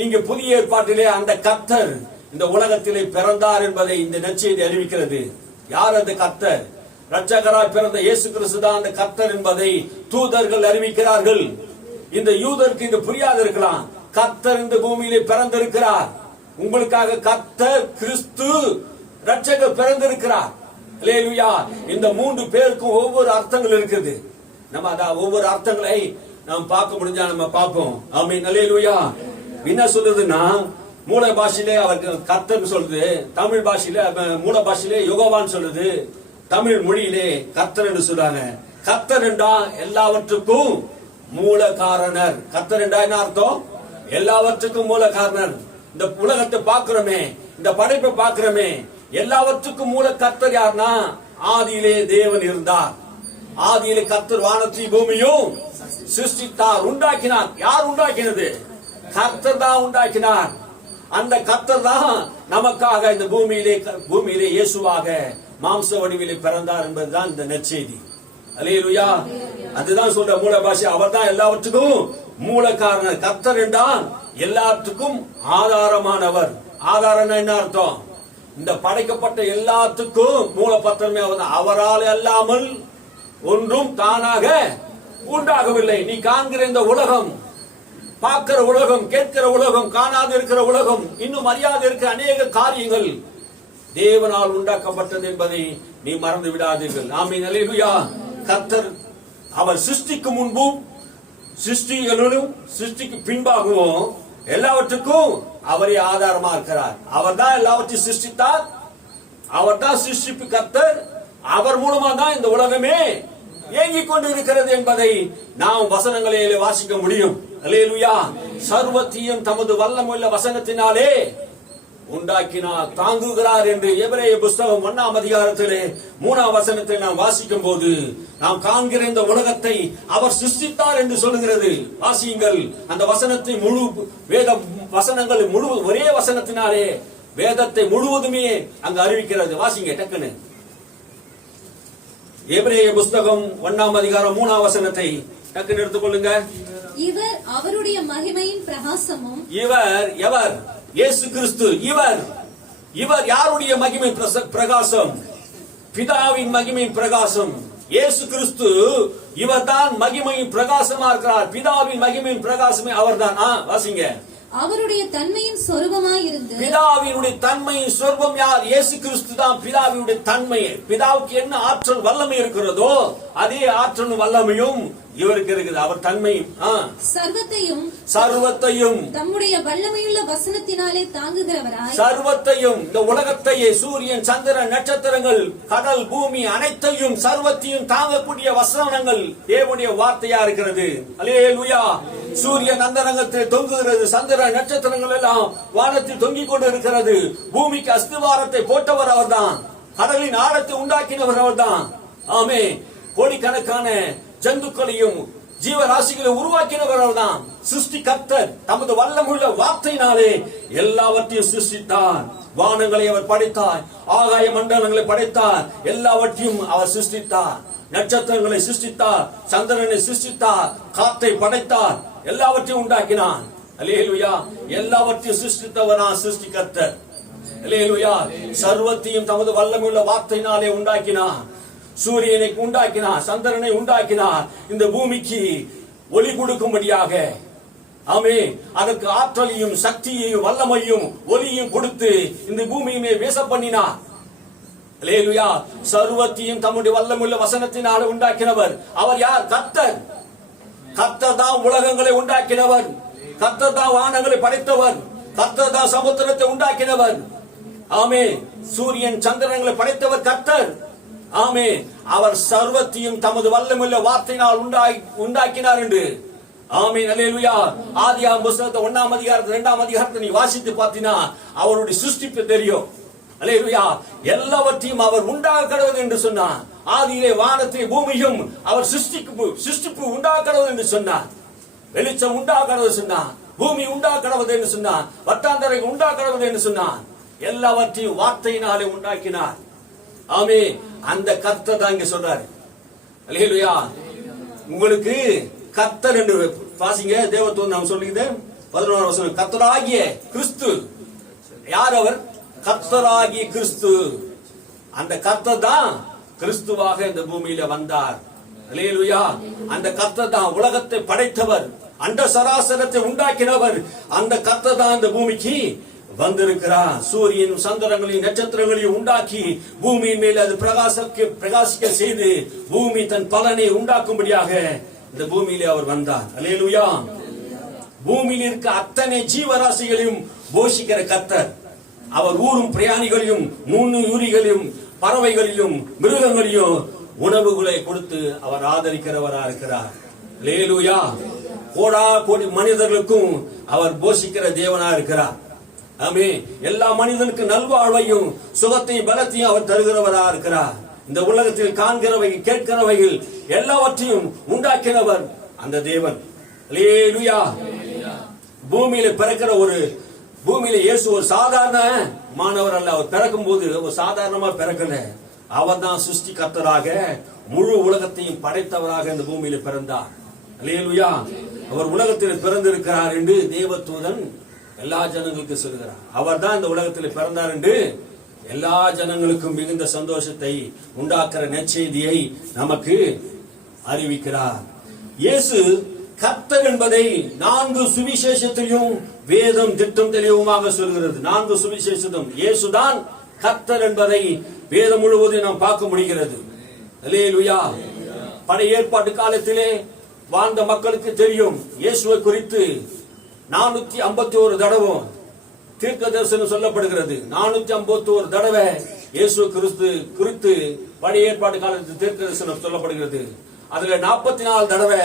இங்கு புதிய ஏற்பாட்டிலே அந்த கர்த்தர் இந்த உலகத்திலே பிறந்தார் என்பதை இந்த நற்செய்தி அறிவிக்கிறது. யார் அந்த கர்த்தர்? இரட்சகராய் பிறந்த இயேசு கிறிஸ்து தான் அந்த கர்த்தர் என்பதை தூதர்கள் அறிவிக்கிறார்கள். இந்த யூதருக்கு இது புரியாது இருக்கலாம். கர்த்தர் இந்த பூமியிலே பிறந்திருக்கிறார். உங்களுக்காக கர்த்தர், கிறிஸ்து, இரட்சகர் பிறந்திருக்கிறார். அல்லேலூயா. இந்த 3 பேருக்கும் ஒவ்வொரு அர்த்தங்கள் இருக்குது. நம்ம ஒவ்வொரு அர்த்தங்களை நாம் பார்க்க முடிஞ்சா நம்ம பார்ப்போம். ஆமென். அல்லேலூயா. என்ன சொல்லுதுன்னா, மூல பாஷையிலே அவருக்கு கர்த்தர் சொல்லுது, தமிழ் பாஷையில மூல பாஷையிலே யெகோவான்னு சொல்லுது, தமிழ் மொழியிலே கர்த்தர் என்று சொல்றாங்க. கர்த்தர் என்றா எல்லாவற்றுக்கும் மூல காரணர். கர்த்தர் என்றா என்ன அர்த்தம்? எல்லாவற்றுக்கும் மூல காரணர். இந்த உலகத்தை பார்க்கிறோமே, இந்த படைப்பை பார்க்கிறோமே, எல்லாவற்றுக்கும் மூல கர்த்தர் யார்னா, ஆதியிலே தேவன் இருந்தார். ஆதியிலே கர்த்தர் வானத்தை பூமியும் சிருஷ்டித்தார், உண்டாக்கினார். யார் உண்டாக்கினது? கர்த்தர் தான் உண்டாக்கினார். அந்த கர்த்தர் தான் நமக்காக இந்த பூமியிலே இயேசுவாக மாம்ச வடிவிலே பிறந்தார் என்பதுதான் இந்த நற்செய்தி. அல்லேலூயா. அதுதான் சொல்ற மூல பாஷை. அவர் தான் எல்லாவற்றுக்கும் மூல காரணர். கர்த்தர் என்றால் எல்லாத்துக்கும் ஆதாரமானவர். ஆதாரம் என்ன அர்த்தம்? இந்த படைக்கப்பட்ட எல்லாத்துக்கும் மூல பத்திரமே அவர். அவரால் அல்லாமல் ஒன்றும் தானாக உண்டாகவில்லை. நீ காண்கிற இந்த உலகம், பார்க்கிற உலகம், கேட்கிற உலகம், காணாது இருக்கிற உலகம், இன்னும் அறியாது இருக்கிற அநேக காரியங்கள் தேவனால் உண்டாக்கப்பட்டது என்பதை நீ மறந்து விடாதீர்கள். ஆமென். அல்லேலூயா. கர்த்தர் அவர் சிருஷ்டிக்கு முன்பும் சிருஷ்டிகளிலும் சிருஷ்டிக்கு பின்பாகவும் எல்லாவற்றுக்கும் அவரே ஆதாரமா இருக்கிறார். அவர் தான் எல்லாவற்றையும் சிருஷ்டித்தார். அவர் தான் சிருஷ்டிப்பு கர்த்தர். அவர் மூலமா தான் இந்த உலகமே இயங்கிக் கொண்டு இருக்கிறது என்பதை நாம் வசனங்களிலே வாசிக்க முடியும். அல்லேலூயா. சர்வத்தையும் தமது வல்லமுள்ள வசனத்தினாலே உண்டாக்கினார், தாங்குகிறார் என்று எபிரேய புஸ்தகம் 1ஆம் அதிகாரத்திலே 3ஆம் வசனத்தை நாம் வாசிக்கும் போது நாம் காண்கிற இந்த உலகத்தை அவர் சிருஷ்டித்தார் என்று சொல்லுகிறது. வாசியுங்கள். அந்த வசனத்தை முழு வேத வசனங்கள் முழு ஒரே வசனத்தினாலே வேதத்தை முழுவதுமே அங்கு அறிவிக்கிறது. வாசிங்க டக்குன்னு. எபிரேய புஸ்தகம் 1ஆம் அதிகாரம் 3ஆம் வசனத்தை டக்குன்னு எடுத்துக்கொள்ளுங்க. இவர் அவருடைய மகிமையின் பிரகாசமும். இவர் எவர்? இயேசு கிறிஸ்து. இவர் யாருடைய மகிமை பிரகாசம்? பிதாவின் மகிமையின் பிரகாசம். இயேசு கிறிஸ்து இவர் தான் மகிமையின் பிரகாசமா இருக்கிறார். பிதாவின் மகிமையின் பிரகாசமே அவர்தான். வாசிங்க. அவருடைய தன்மையின் சொரூபமாய் இருந்து. பிதாவினுடைய தன்மையின் சொரூபம் யார்? இயேசு கிறிஸ்து தான் பிதாவினுடைய தன்மை. பிதாவுக்கு என்ன ஆற்றல் வல்லமை இருக்கிறதோ அதே ஆற்றல் வல்லமையும் இவருக்கு இருக்குது. அவர் தன்மை சர்வத்தையும் தம்முடைய வல்லமையுள்ள வசனத்தினாலே தாங்குகிறவராய். சர்வத்தையும், இந்த உலகத்தையே, சூரியன், சந்திரன், நட்சத்திரங்கள், கடல், பூமி அனைத்தையும் சர்வத்தையும் தாங்கக்கூடிய வசனங்கள் தேவனுடைய வார்த்தையா இருக்கிறது. அல்லேலூயா. சூரியன் அந்தரங்கத்தில் தொங்குகிறது, சந்திரன் நட்சத்திரங்கள் எல்லாம் வானத்தில் தொங்கிக் கொண்டு இருக்கிறது. பூமிக்கு அஸ்திவாரத்தை போட்டவர் அவர்தான். கடலின் ஆழத்தை உண்டாக்கினவர் அவர்தான். ஆமே. கோடிக்கணக்கான ஜந்துக்களையும் ஜீவராசிகளை உருவாக்கினவர் அவர்தான். சிருஷ்டி கர்த்தர் தமது வல்லமுள்ள வார்த்தையினாலே எல்லாவற்றையும் சிருஷ்டித்தார். வானங்களை அவர் படைத்தார், ஆகாய மண்டலங்களை படைத்தார், எல்லாவற்றையும் அவர் சிருஷ்டித்தார். நட்சத்திரங்களை சிருஷ்டித்தார், சந்திரனை சிருஷ்டித்தார், காற்றை படைத்தார், எல்லாவற்றையும் உண்டாக்கினார். அல்லேலூயா. எல்லாவற்றையும் சிருஷ்டித்தவனா சிருஷ்டி கர்த்தர். அல்லேலூயா. சர்வத்தையும் தமது வல்லமுள்ள வார்த்தையினாலே உண்டாக்கினார். சூரியனை உண்டாக்கினார், சந்திரனை உண்டாக்கினார், இந்த பூமிக்கு ஒளி கொடுக்கும்படியாக. ஆமே. அதற்கு ஆற்றலையும் சக்தியையும் வல்லமையும் ஒளியும் கொடுத்து இந்த பூமியுமே வீச பண்ணினார். அல்லேலூயா. சர்வத்தையும் தம்முடைய வல்லமுள்ள வசனத்தினால உண்டாக்கினவர் அவர் யார்? கர்த்தர். கர்த்தர் தான் உலகங்களை உண்டாக்கினவர். கர்த்தர் தான் வானங்களை படைத்தவர். கர்த்தர் தான் சமுத்திரத்தை உண்டாக்கினவர். ஆமே. சூரியன் சந்திரங்களை படைத்தவர் கர்த்தர். ஆமே. அவர் சர்வத்தையும் தமது வல்லமுள்ள வார்த்தையினால் உண்டாக்கினார் என்று. ஆமே. அல்லேலூயா. ஆதியாகமம் புத்தகத்தை 1ஆம் அதிகாரத்தை 2ஆம் அதிகாரத்தை நீ வாசித்து பார்த்தீனா அவருடைய சிருஷ்டிப்பு தெரியும். அல்லேலூயா. எல்லாவற்றையும் அவர் உண்டாக கடவுள் என்று சொன்னார். ஆதியிலே வானத்தை பூமியும் அவர் சிருஷ்டிப்பு உண்டாக கடவுள் என்று சொன்னார். வெளிச்சம் உண்டாக கடவுள் சொன்னார். பூமி உண்டாக கடவுள் என்று சொன்னார். வட்டாந்தரை உண்டாக கடவுள் என்று சொன்னார். எல்லாவற்றையும் வார்த்தையினாலே உண்டாக்கினார். ஆமே. அந்த கர்த்தர் தான் இங்க சொல்றாரு. அல்லேலூயா. உங்களுக்கு கர்த்தர் என்று வாசிங்க. தேவத்துவம் நாம் சொல்லுகிறது 11ஆம் வசனம். கர்த்தராகிய கிறிஸ்து. யார் அவர்? கர்த்தராகிய கிறிஸ்து. அந்த கர்த்தர் தான் கிறிஸ்துவாக இந்த பூமியில வந்தார். அல்லேலூயா. அந்த கர்த்தர் தான் உலகத்தை படைத்தவர், அண்ட சராசரத்தை உண்டாக்கினவர். அந்த கர்த்தர் தான் இந்த பூமிக்கு வந்திருக்கிறார். சூரியன் சந்திரங்களையும் நட்சத்திரங்களையும் உண்டாக்கி பூமியின் மேல் அது பிரகாசிக்க செய்து பூமி தன் பலனை உண்டாக்கும்படியாக இந்த பூமியிலே அவர் வந்தார். அல்லேலூயா. பூமியில் இருக்க அத்தனை ஜீவராசிகளையும் போஷிக்கிற கர்த்தர். அவர் ஊரும் பிரயாணிகளையும் நுண்ணுயிரிகளையும் பறவைகளிலும் மிருகங்களிலும் உணவுகளை கொடுத்து அவர் ஆதரிக்கிறவரா இருக்கிறார். அல்லேலூயா. கோடா கோடி மனிதர்களுக்கும் அவர் போஷிக்கிற தேவனா இருக்கிறார். ஆமென். எல்லா மனிதனுக்கு நல்வாழ்வையும் சுகத்தையும் பலத்தையும் அவர் தருகிறவரா இருக்கிறார். இந்த உலகத்தில் காண்கிறவைகள் கேட்கிறவைகள் எல்லாவற்றையும் உண்டாக்கினவர் அந்த தேவன். அல்லேலூயா. பூமியில பிறக்கிற பூமியில இயேசு ஒரு சாதாரண மாணவர் அல்ல. அவர் பிறக்கும் போது ஒரு சாதாரணமா பிறக்கல. அவர் தான் சிருஷ்டி கர்த்தராக முழு உலகத்தையும் படைத்தவராக இந்த பூமியில பிறந்தார். அல்லேலூயா. அவர் உலகத்தில் பிறந்திருக்கிறார் என்று தேவதூதன் எல்லா ஜனங்களுக்கு சொல்கிறார். அவர் தான் இந்த உலகத்தில் பிறந்தார் என்று எல்லா ஜனங்களுக்கும் மிகுந்த சந்தோஷத்தை உண்டாக்குற நற்செய்தியை நமக்கு அறிவிக்கிறார். இயேசு கர்த்தர் என்பதை 4 சுவிசேஷத்திலும் வேதம் திட்டம் தெளிவுமாக சொல்கிறது. 4 சுவிசேஷத்தும் இயேசுதான் கர்த்தர் என்பதை வேதம் முழுவதும் நாம் பார்க்க முடிகிறது. அல்லேலூயா. பழைய ஏற்பாட்டு காலத்திலே வாழ்ந்த மக்களுக்கு தெரியும் இயேசுவை குறித்து 451 தடவை தீர்க்க தரிசனம் சொல்லப்படுகிறது. 451 தடவை இயேசு கிறிஸ்து குறித்து பழைய ஏற்பாட்டு காலத்தில் தீர்க்க தரிசனம் சொல்லப்படுகிறது. அதுல 44 தடவை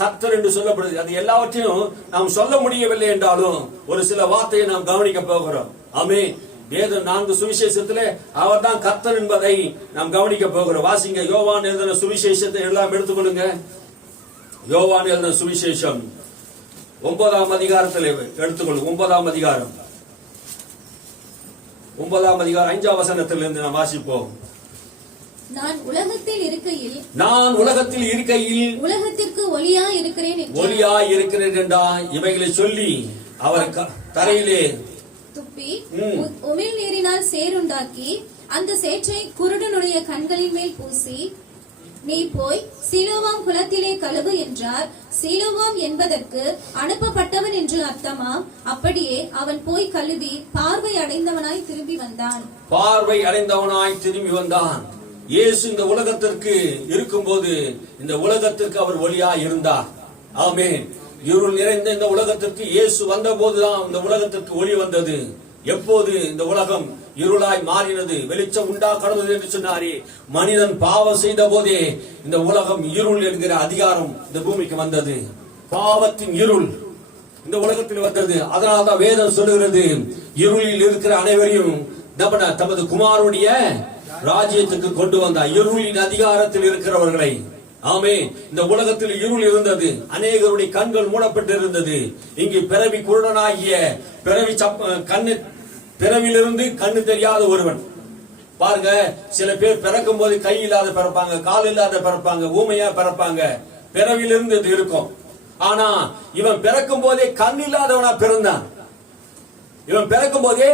கர்த்தர் என்று சொல்லப்படுது. அது எல்லாவற்றையும் நாம் சொல்ல முடியவில்லை என்றாலும் ஒரு சில வார்த்தையை நாம் கவனிக்க போகிறோம். ஆமென். வேதம் 4 சுவிசேஷத்திலே அவர் தான் கர்த்தர் என்பதை நாம் கவனிக்க போகிறோம். வாசிங்க. யோவான் எழுதின சுவிசேஷத்தை எல்லாம் எடுத்துக்கொள்ளுங்க. யோவான் எழுதின சுவிசேஷம் 9ஆம் அதிகாரத்தில் எடுத்துக்கொள்ளுங்க. 9ஆம் அதிகாரம் 5ஆம் வசனத்திலிருந்து நாம் வாசிப்போம். நான் உலகத்தில் இருக்கையில் உலகத்திற்கு ஒளியா இருக்கிறேன் என்றா இவைகளை சொல்லி அவர் தரையிலே துப்பி உமிழ் நீரினால் சேறுண்டாக்கி அந்த சேற்றை குருடனுடைய கண்களின் மேல் பூசி நீ போய் சீலோவாம் குளத்திலே கழுவு என்றார். சீலோவாம் என்பதற்கு அனுப்பப்பட்டவன் என்று அர்த்தமாம். அப்படியே அவன் போய் கழுவி பார்வை அடைந்தவனாய் திரும்பி வந்தான். இயேசு இந்த உலகத்திற்கு இருக்கும்போது இந்த உலகத்திற்கு அவர் ஒளியாய் இருந்தார். ஆமென். இருள் நிறைந்த இந்த உலகத்திற்கு இயேசு வந்த போதுதான் இந்த உலகத்திற்கு ஒளி வந்தது. எப்போது இந்த உலகம் இருளாய் மாறினது, வெளிச்சம் உண்டாக்கணும் என்று சொன்னாரே, மனிதன் பாவம் செய்த போதே இந்த உலகம் இருள் என்கிற அதிகாரம் இந்த பூமிக்கு வந்தது. பாவத்தின் இருள் இந்த உலகத்தில் வந்தது. அதனால்தான் வேதம் சொல்லுகிறது, இருளில் இருக்கிற அனைவரையும் தமது குமாரனுடைய ராஜ்யத்துக்கு கொண்டு வந்தார். இருளின் அதிகாரத்தில் இருக்கிறவர்களை. ஆமே. இந்த உலகத்தில் இருள் இருந்தது. அநேகருடைய கண்கள் மூடப்பட்டு இருந்தது. இங்கு பிறவி குருடனாகிய பிறவிலிருந்து கண்ணு தெரியாத ஒருவன் பாருங்க. சில பேர் பிறக்கும் போது கை இல்லாத பிறப்பாங்க, கால் இல்லாத பிறப்பாங்க, ஊமையா பிறப்பாங்க. பிறவிலிருந்து இது இருக்கும். ஆனா இவன் பிறக்கும் போதே கண் இல்லாதவனா பிறந்தான். இவன் பிறக்கும் போதே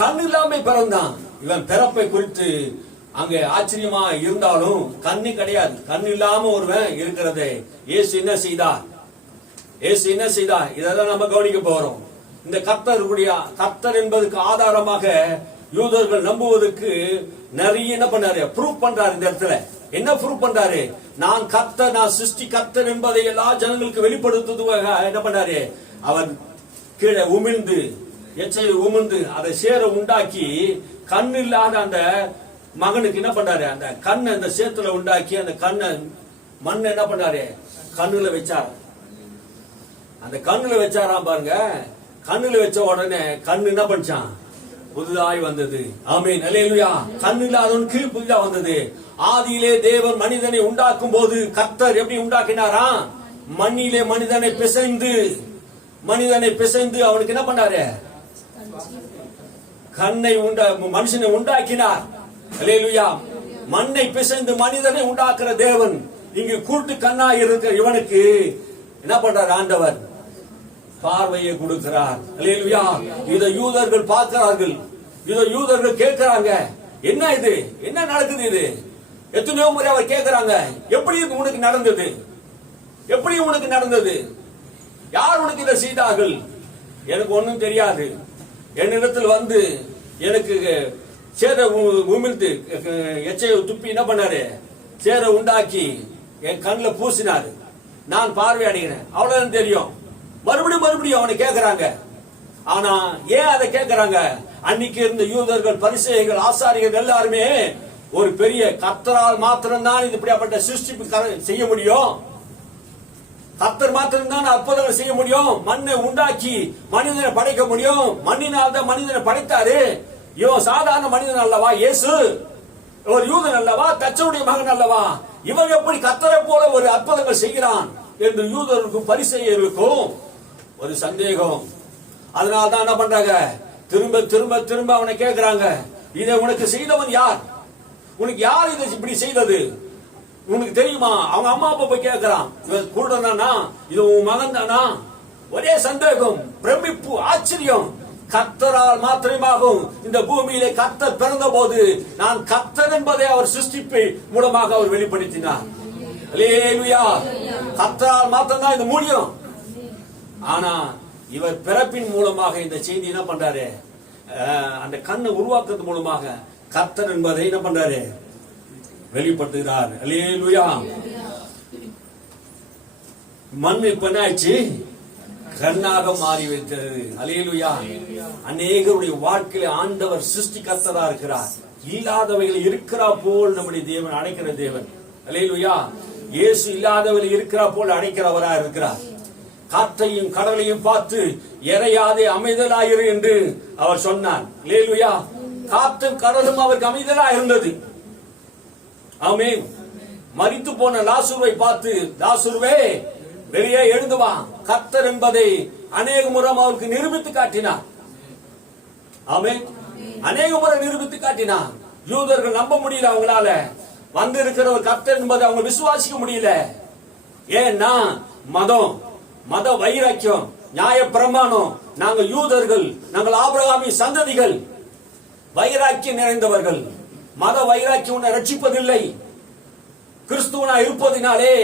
கண் இல்லாம பிறந்தான். இவன் பிறப்பை குறித்து அங்கே ஆச்சரியமா இருந்தாலும் கண்ணு கிடையாது. கண் இல்லாம ஒருவன் இருக்கிறது. இயேசு என்ன செய்தார்? இதெல்லாம் நம்ம கவனிக்க போறோம். இந்த கர்த்தர் என்பதற்கு ஆதாரமாக யூதர்கள் நம்புவதற்கு நிறைய என்ன பண்ணாரு? ப்ரூவ் பண்றாரு. இந்த இடத்துல என்ன ப்ரூவ் பண்றாரு? நான் கர்த்தர், நான் சிருஷ்டி கர்த்தர் என்பதை எல்லா ஜனங்களுக்கு வெளிப்படுத்துவதாக என்ன பண்ணாரு? அவர் கீழே உமிழ்ந்து எச்சையை உமிழ்ந்து அதை சேர உண்டாக்கி கண் இல்லாத அந்த மகனுக்கு என்ன பண்ணாரு? அந்த கண்ணை அந்த சேத்துல உண்டாக்கி அந்த கண்ணை மண்ணை என்ன பண்ணாரு? கண்ணுல வச்சார். அந்த கண்ணுல வச்சாராம் பாருங்க. கண்ணுல வச்ச உடனே கண்ணு என்ன பண்ணான்? புதிதாய் வந்தது. ஆமென். அல்லேலூயா. கண் இல்லாதவனுக்கு புதிதா வந்தது. ஆதியிலே தேவன் மனிதனை உண்டாக்கும் போது கர்த்தர் எப்படி உண்டாக்கினாரா? மண்ணிலே மனிதனை பிசைந்து அவனுக்கு என்ன பண்ணாரு? மனுஷனை உண்டாக்கினார். அல்லேலூயா. மண்ணை பிசைந்து மனிதனை உண்டாக்குற தேவன் இங்கு கூட்டு கண்ணா இருக்கிற இவனுக்கு என்ன பண்றார்? ஆண்டவர் பார்வையை கொடுக்கிறார். அல்லேலூயா. இதை யூதர்கள் பார்க்கிறார்கள். இதை யூதர்கள் கேட்கிறாங்க. என்ன இது? என்ன நடக்குது? இது எத்தனையோ முறை அவர் கேட்கிறாங்க. எப்படி உனக்கு நடந்தது? எப்படி உனக்கு நடந்தது? யார் உனக்கு இதை செய்தார்கள்? எனக்கு ஒன்னும் தெரியாது. என்னிடத்தில் வந்து எனக்கு சேர உமிழ்ந்து எச்சையை துப்பி என்ன பண்ணாரு? சேர உண்டாக்கி என் கண்ணுல பூசினாரு. நான் பார்வை அடைகிறேன். அவ்வளவுதான் தெரியும். மறுபடியும் அவனை கேட்கிறாங்க. ஆனா ஏன் அதை கேட்கிறாங்க? அன்னைக்கு இருந்த யூதர்கள், பரிசேயர்கள், ஆசாரியர்கள் எல்லாருமே ஒரு பெரிய கர்த்தரால் மாத்திரம்தான் இது இப்படியாப்பட்ட சிருஷ்டிப்பு செய்ய முடியும். கர்த்தர் மாத்திரம்தான் அற்புதங்கள் செய்ய முடியும். மண்ணை உண்டாக்கி மனிதனை படைக்க முடியும். மண்ணினால் தான் மனிதனை படைத்தாரு. இவன் சாதாரண மனிதன் அல்லவா? இயேசு ஒரு யூதன் அல்லவா? தச்சனுடைய மகன் அல்லவா? இவன் எப்படி கர்த்தரை போல ஒரு அற்புதங்கள் செய்கிறான் என்று யூதருக்கும் பரிசேயர்களுக்கும் ஒரு சந்தேகம். அதனால்தான் என்ன பண்றாங்க? திரும்ப திரும்ப திரும்ப அவனை கேட்கிறாங்க, இதை உனக்கு செய்தவன் யார்? உனக்கு யார் இதை இப்படி செய்தது? உனக்கு தெரியுமா? அவங்க அம்மா அப்பா போய் கேட்கிறான், இவன் குருடனானா? இது உன் மகன் தானா? ஒரே சந்தேகம், பிரமிப்பு, ஆச்சரியம். கர்த்தரால் மாத்திரமாகும் இந்த பூமியிலே கர்த்தர் பிறந்த போது நான் கர்த்தர் என்பதை அவர் சிருஷ்டிப்பை மூலமாக அவர் வெளிப்படுத்தினார். அல்லேலூயா. கர்த்தரால் மாத்திரம்தான் இது முடியும். ஆனா இவர் பிறப்பின் மூலமாக இந்த செய்தி என்ன பண்றாரு? அந்த கண்ணை உருவாக்குறது மூலமாக கர்த்தர் என்பதை என்ன பண்றாரு? வெளிப்படுத்துகிறார். அல்லேலூயா. மண் இப்ப என்ன ஆச்சு? கண்ணாக மாறி வைத்தது. அல்லேலூயா. அநேகருடைய வாழ்க்கையில ஆண்டவர் சிருஷ்டிகர்த்தரா இருக்கிறார். இல்லாதவைகள் இருக்கிறா போல் நம்முடைய தேவன் அழைக்கிற தேவன். அல்லேலூயா. இயேசு இல்லாதவைகள் இருக்கிறா போல் அழைக்கிறவரா இருக்கிறார். காற்றையும் கடலையும் பார்த்து எறையாதே அமைதலாயிரு என்று அவர் சொன்னார். அல்லேலூயா. காற்றும் கடலும் அவருக்கு அமைதலா இருந்தது. ஆமென். மரித்து போன லாசருவை பார்த்து, லாசருவே வெளியே எழுந்து வா, கர்த்தர் என்பதை அநேக முறை அவருக்கு நிரூபித்து காட்டினார். ஆமென். அநேக முறை நிரூபித்து காட்டினார். யூதர்கள் நம்ப முடியல. அவங்களால வந்து இருக்கிறவர் கர்த்தர் என்பதை அவங்க விசுவாசிக்க முடியல. ஏன்னா மத வைராக்கியம், நியாய பிரமாணம். நாங்கள் யூதர்கள், நாங்கள் ஆபிரகாமின் சந்ததிகள், வைராக்கியம் நிறைந்தவர்கள். மத வைராக்கியம் உன்னை ரட்சிப்பதில்லை. கிறிஸ்துவனா இருப்பதினாலே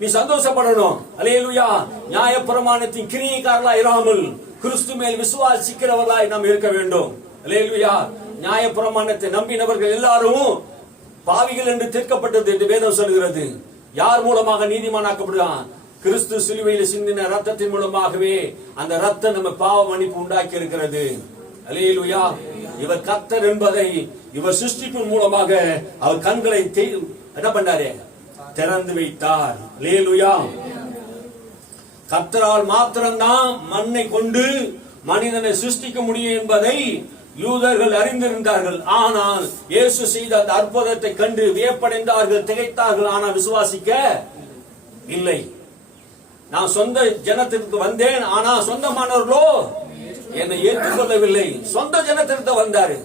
நீ சந்தோஷப்படணும். அல்லேலூயா. நியாய பிரமாணத்தின் கிரியைக்காரர்களா இராமல் கிறிஸ்து மேல் விசுவாசிக்கிறவர்களாய் நாம் இருக்க வேண்டும். அல்லேலூயா. நியாய பிரமாணத்தை நம்பினவர்கள் எல்லாரும் பாவிகள் என்று தீர்க்கப்பட்டது என்று வேதம் சொல்கிறது. யார் மூலமாக நீதிமானாக்கப்படுகிறான்? கிறிஸ்து சிலுவையில் சிந்தின ரத்தத்தின் மூலமாகவே அந்த ரத்தம் நம்ம பாவ மன்னிப்பு உண்டாக்கி இருக்கிறது. அல்லேலூயா. இவர் கர்த்தர் என்பதை இவர் சிருஷ்டிப்பின் மூலமாக அவர் கண்களை என்ன பண்ணாரு? திறந்து வைத்தார். அல்லேலூயா. கர்த்தரால் மாத்திரம்தான் மண்ணை கொண்டு மனிதனை சிருஷ்டிக்க முடியும் என்பதை யூதர்கள் அறிந்திருந்தார்கள். ஆனால் இயேசு செய்த அந்த அற்புதத்தை கண்டு வியப்படைந்தார்கள், திகைத்தார்கள். ஆனால் விசுவாசிக்க இல்லை. நான் சொந்த ஜனத்திற்கு வந்தேன், ஆனா சொந்தமானவர்களோ என்னை ஏற்றுக்கொள்ளவில்லை. சொந்த ஜனத்திற்கு வந்தாரு,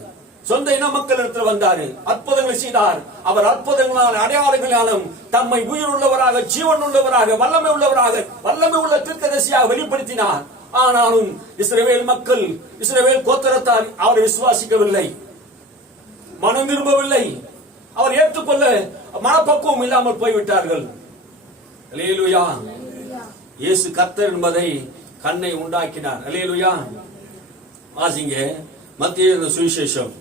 சொந்த இன மக்களிடத்தில் வந்தாரு, அற்புதங்களை செய்தார். அவர் அற்புதங்களால் அடையாளங்களாலும் தம்மை உயிர் உள்ளவராக, ஜீவன் உள்ளவராக, வல்லமை உள்ளவராக, வல்லமை உள்ள தீர்க்கதரிசியாக வெளிப்படுத்தினார். ஆனாலும் இஸ்ரவேல் மக்கள், இஸ்ரவேல் கோத்திரத்தார் அவரை விசுவாசிக்கவில்லை, மனம் விரும்பவில்லை. அவர் ஏற்றுக்கொள்ள மனப்பக்குவம் இல்லாமல் போய்விட்டார்கள். அல்லேலூயா. இயேசு கர்த்தர் என்பதை கண்ணை உண்டாக்கினார். அல்லேலூயா. வாசிங்க மத்திய சுவிசேஷம்,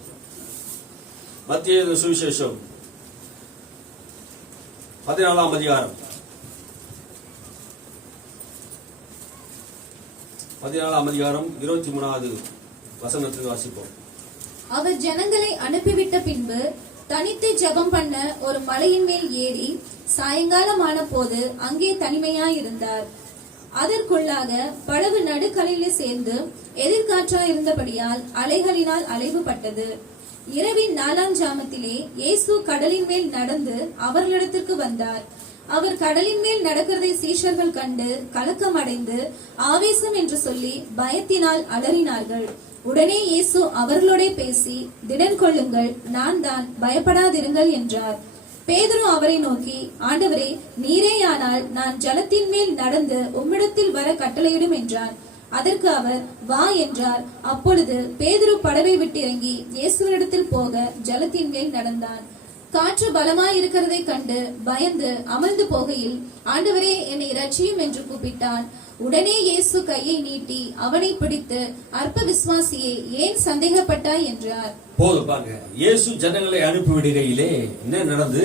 மத்திய சுவிசேஷம் 14ஆம் அதிகாரம், 14ஆம் அதிகாரம் 23வது வசனத்தில் வாசிப்போம். அவர் ஜனங்களை அனுப்பிவிட்ட பின்பு தனித்து ஜெபம் பண்ண ஒரு மலையின் மேல் ஏறி சாயங்காலமான போது அங்கே தனிமையாயிருந்தார். அதற்குள்ளாக படகு நடுக்கரையிலே சேர்ந்து எதிர்காற்றாய் இருந்தபடியால் அலைகளினால் அலைவுபட்டது. இரவின் 4ஆம் ஜாமத்திலே இயேசு கடலின் மேல் நடந்து அவர்களிடத்திற்கு வந்தார். அவர் கடலின் மேல் நடக்கிறதை சீஷர்கள் கண்டு கலக்கம் அடைந்து ஆவேசம் என்று சொல்லி பயத்தினால் அலறினார்கள். உடனே இயேசு அவர்களோட பேசி, திடன் கொள்ளுங்கள், நான் தான், பயப்படாதிருங்கள் என்றார். பேதுரு அவரை நோக்கி, ஆண்டவரே, நீரேயானால் நான் ஜலத்தின் மேல் நடந்து உம்மிடத்தில் வர கட்டளையிடும் என்றான். அதற்கு அவர், வா என்றார். அப்பொழுது பேதுரு படவை விட்டு இறங்கி இயேசுவினிடத்தில் போக ஜலத்தின் மேல் நடந்தான். காற்று பலமாய் இருக்கிறதை கண்டு பயந்து அமர்ந்து போகையில், ஆண்டவரே, என்னை இரட்சியும் என்று கூப்பிட்டான். உடனே இயேசு கையை நீட்டி அவனை பிடித்து, அற்ப விசுவாசியே, ஏன் சந்தேகப்பட்டாய் என்றார். போது பாருங்க, இயேசு ஜனங்களை அனுப்பி விடுகையிலே என்ன நடந்து?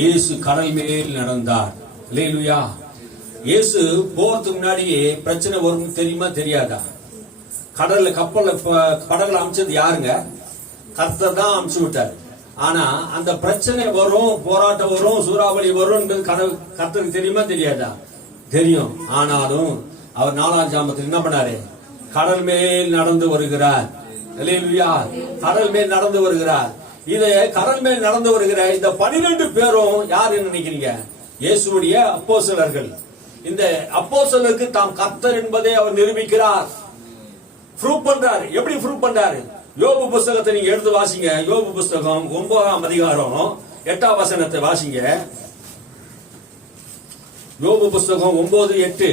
இயேசு கடல் மேல் நடந்தார். அல்லேலூயா. இயேசு போறதுக்கு முன்னாடியே பிரச்சனை வரும் தெரியுமா தெரியாதா? கடல்ல கப்பல்ல படகுல அமைச்சது யாருங்க? கர்த்தர் தான் அமுச்சு விட்டார். ஆனா அந்த பிரச்சனை வரும், போராட்டம் வரும், சூறாவளி வரும் என்பது கர்த்தருக்கு தெரியுமா தெரியாதா? தெரியும். ஆனாலும் அவர் 4ஆம் ஜாமத்தில் என்ன பண்ணாரு? கடல் மேல் நடந்து வருகிறார். அல்லேலூயா. கடல் மேல் நடந்து வருகிறார். இதை கடல் மேல் நடந்து வருகிற இந்த 12 பேரும் யார் நினைக்கிறீங்க? இயேசுவுடைய அப்போஸ்தலர்கள். இந்த அப்போஸ்தலருக்கு தாம் கர்த்தர் என்பதை அவர் நிரூபிக்கிறார், ப்ரூவ் பண்றாரு. எப்படி ப்ரூவ் பண்றாரு? யோபு புஸ்தகத்தை நீங்க எடுத்து வாசிங்க. யோபு புஸ்தகம் 9ஆம் அதிகாரம் 8ஆம் வசனத்தை வாசிங்க. யோபு புஸ்தகம் 9:8.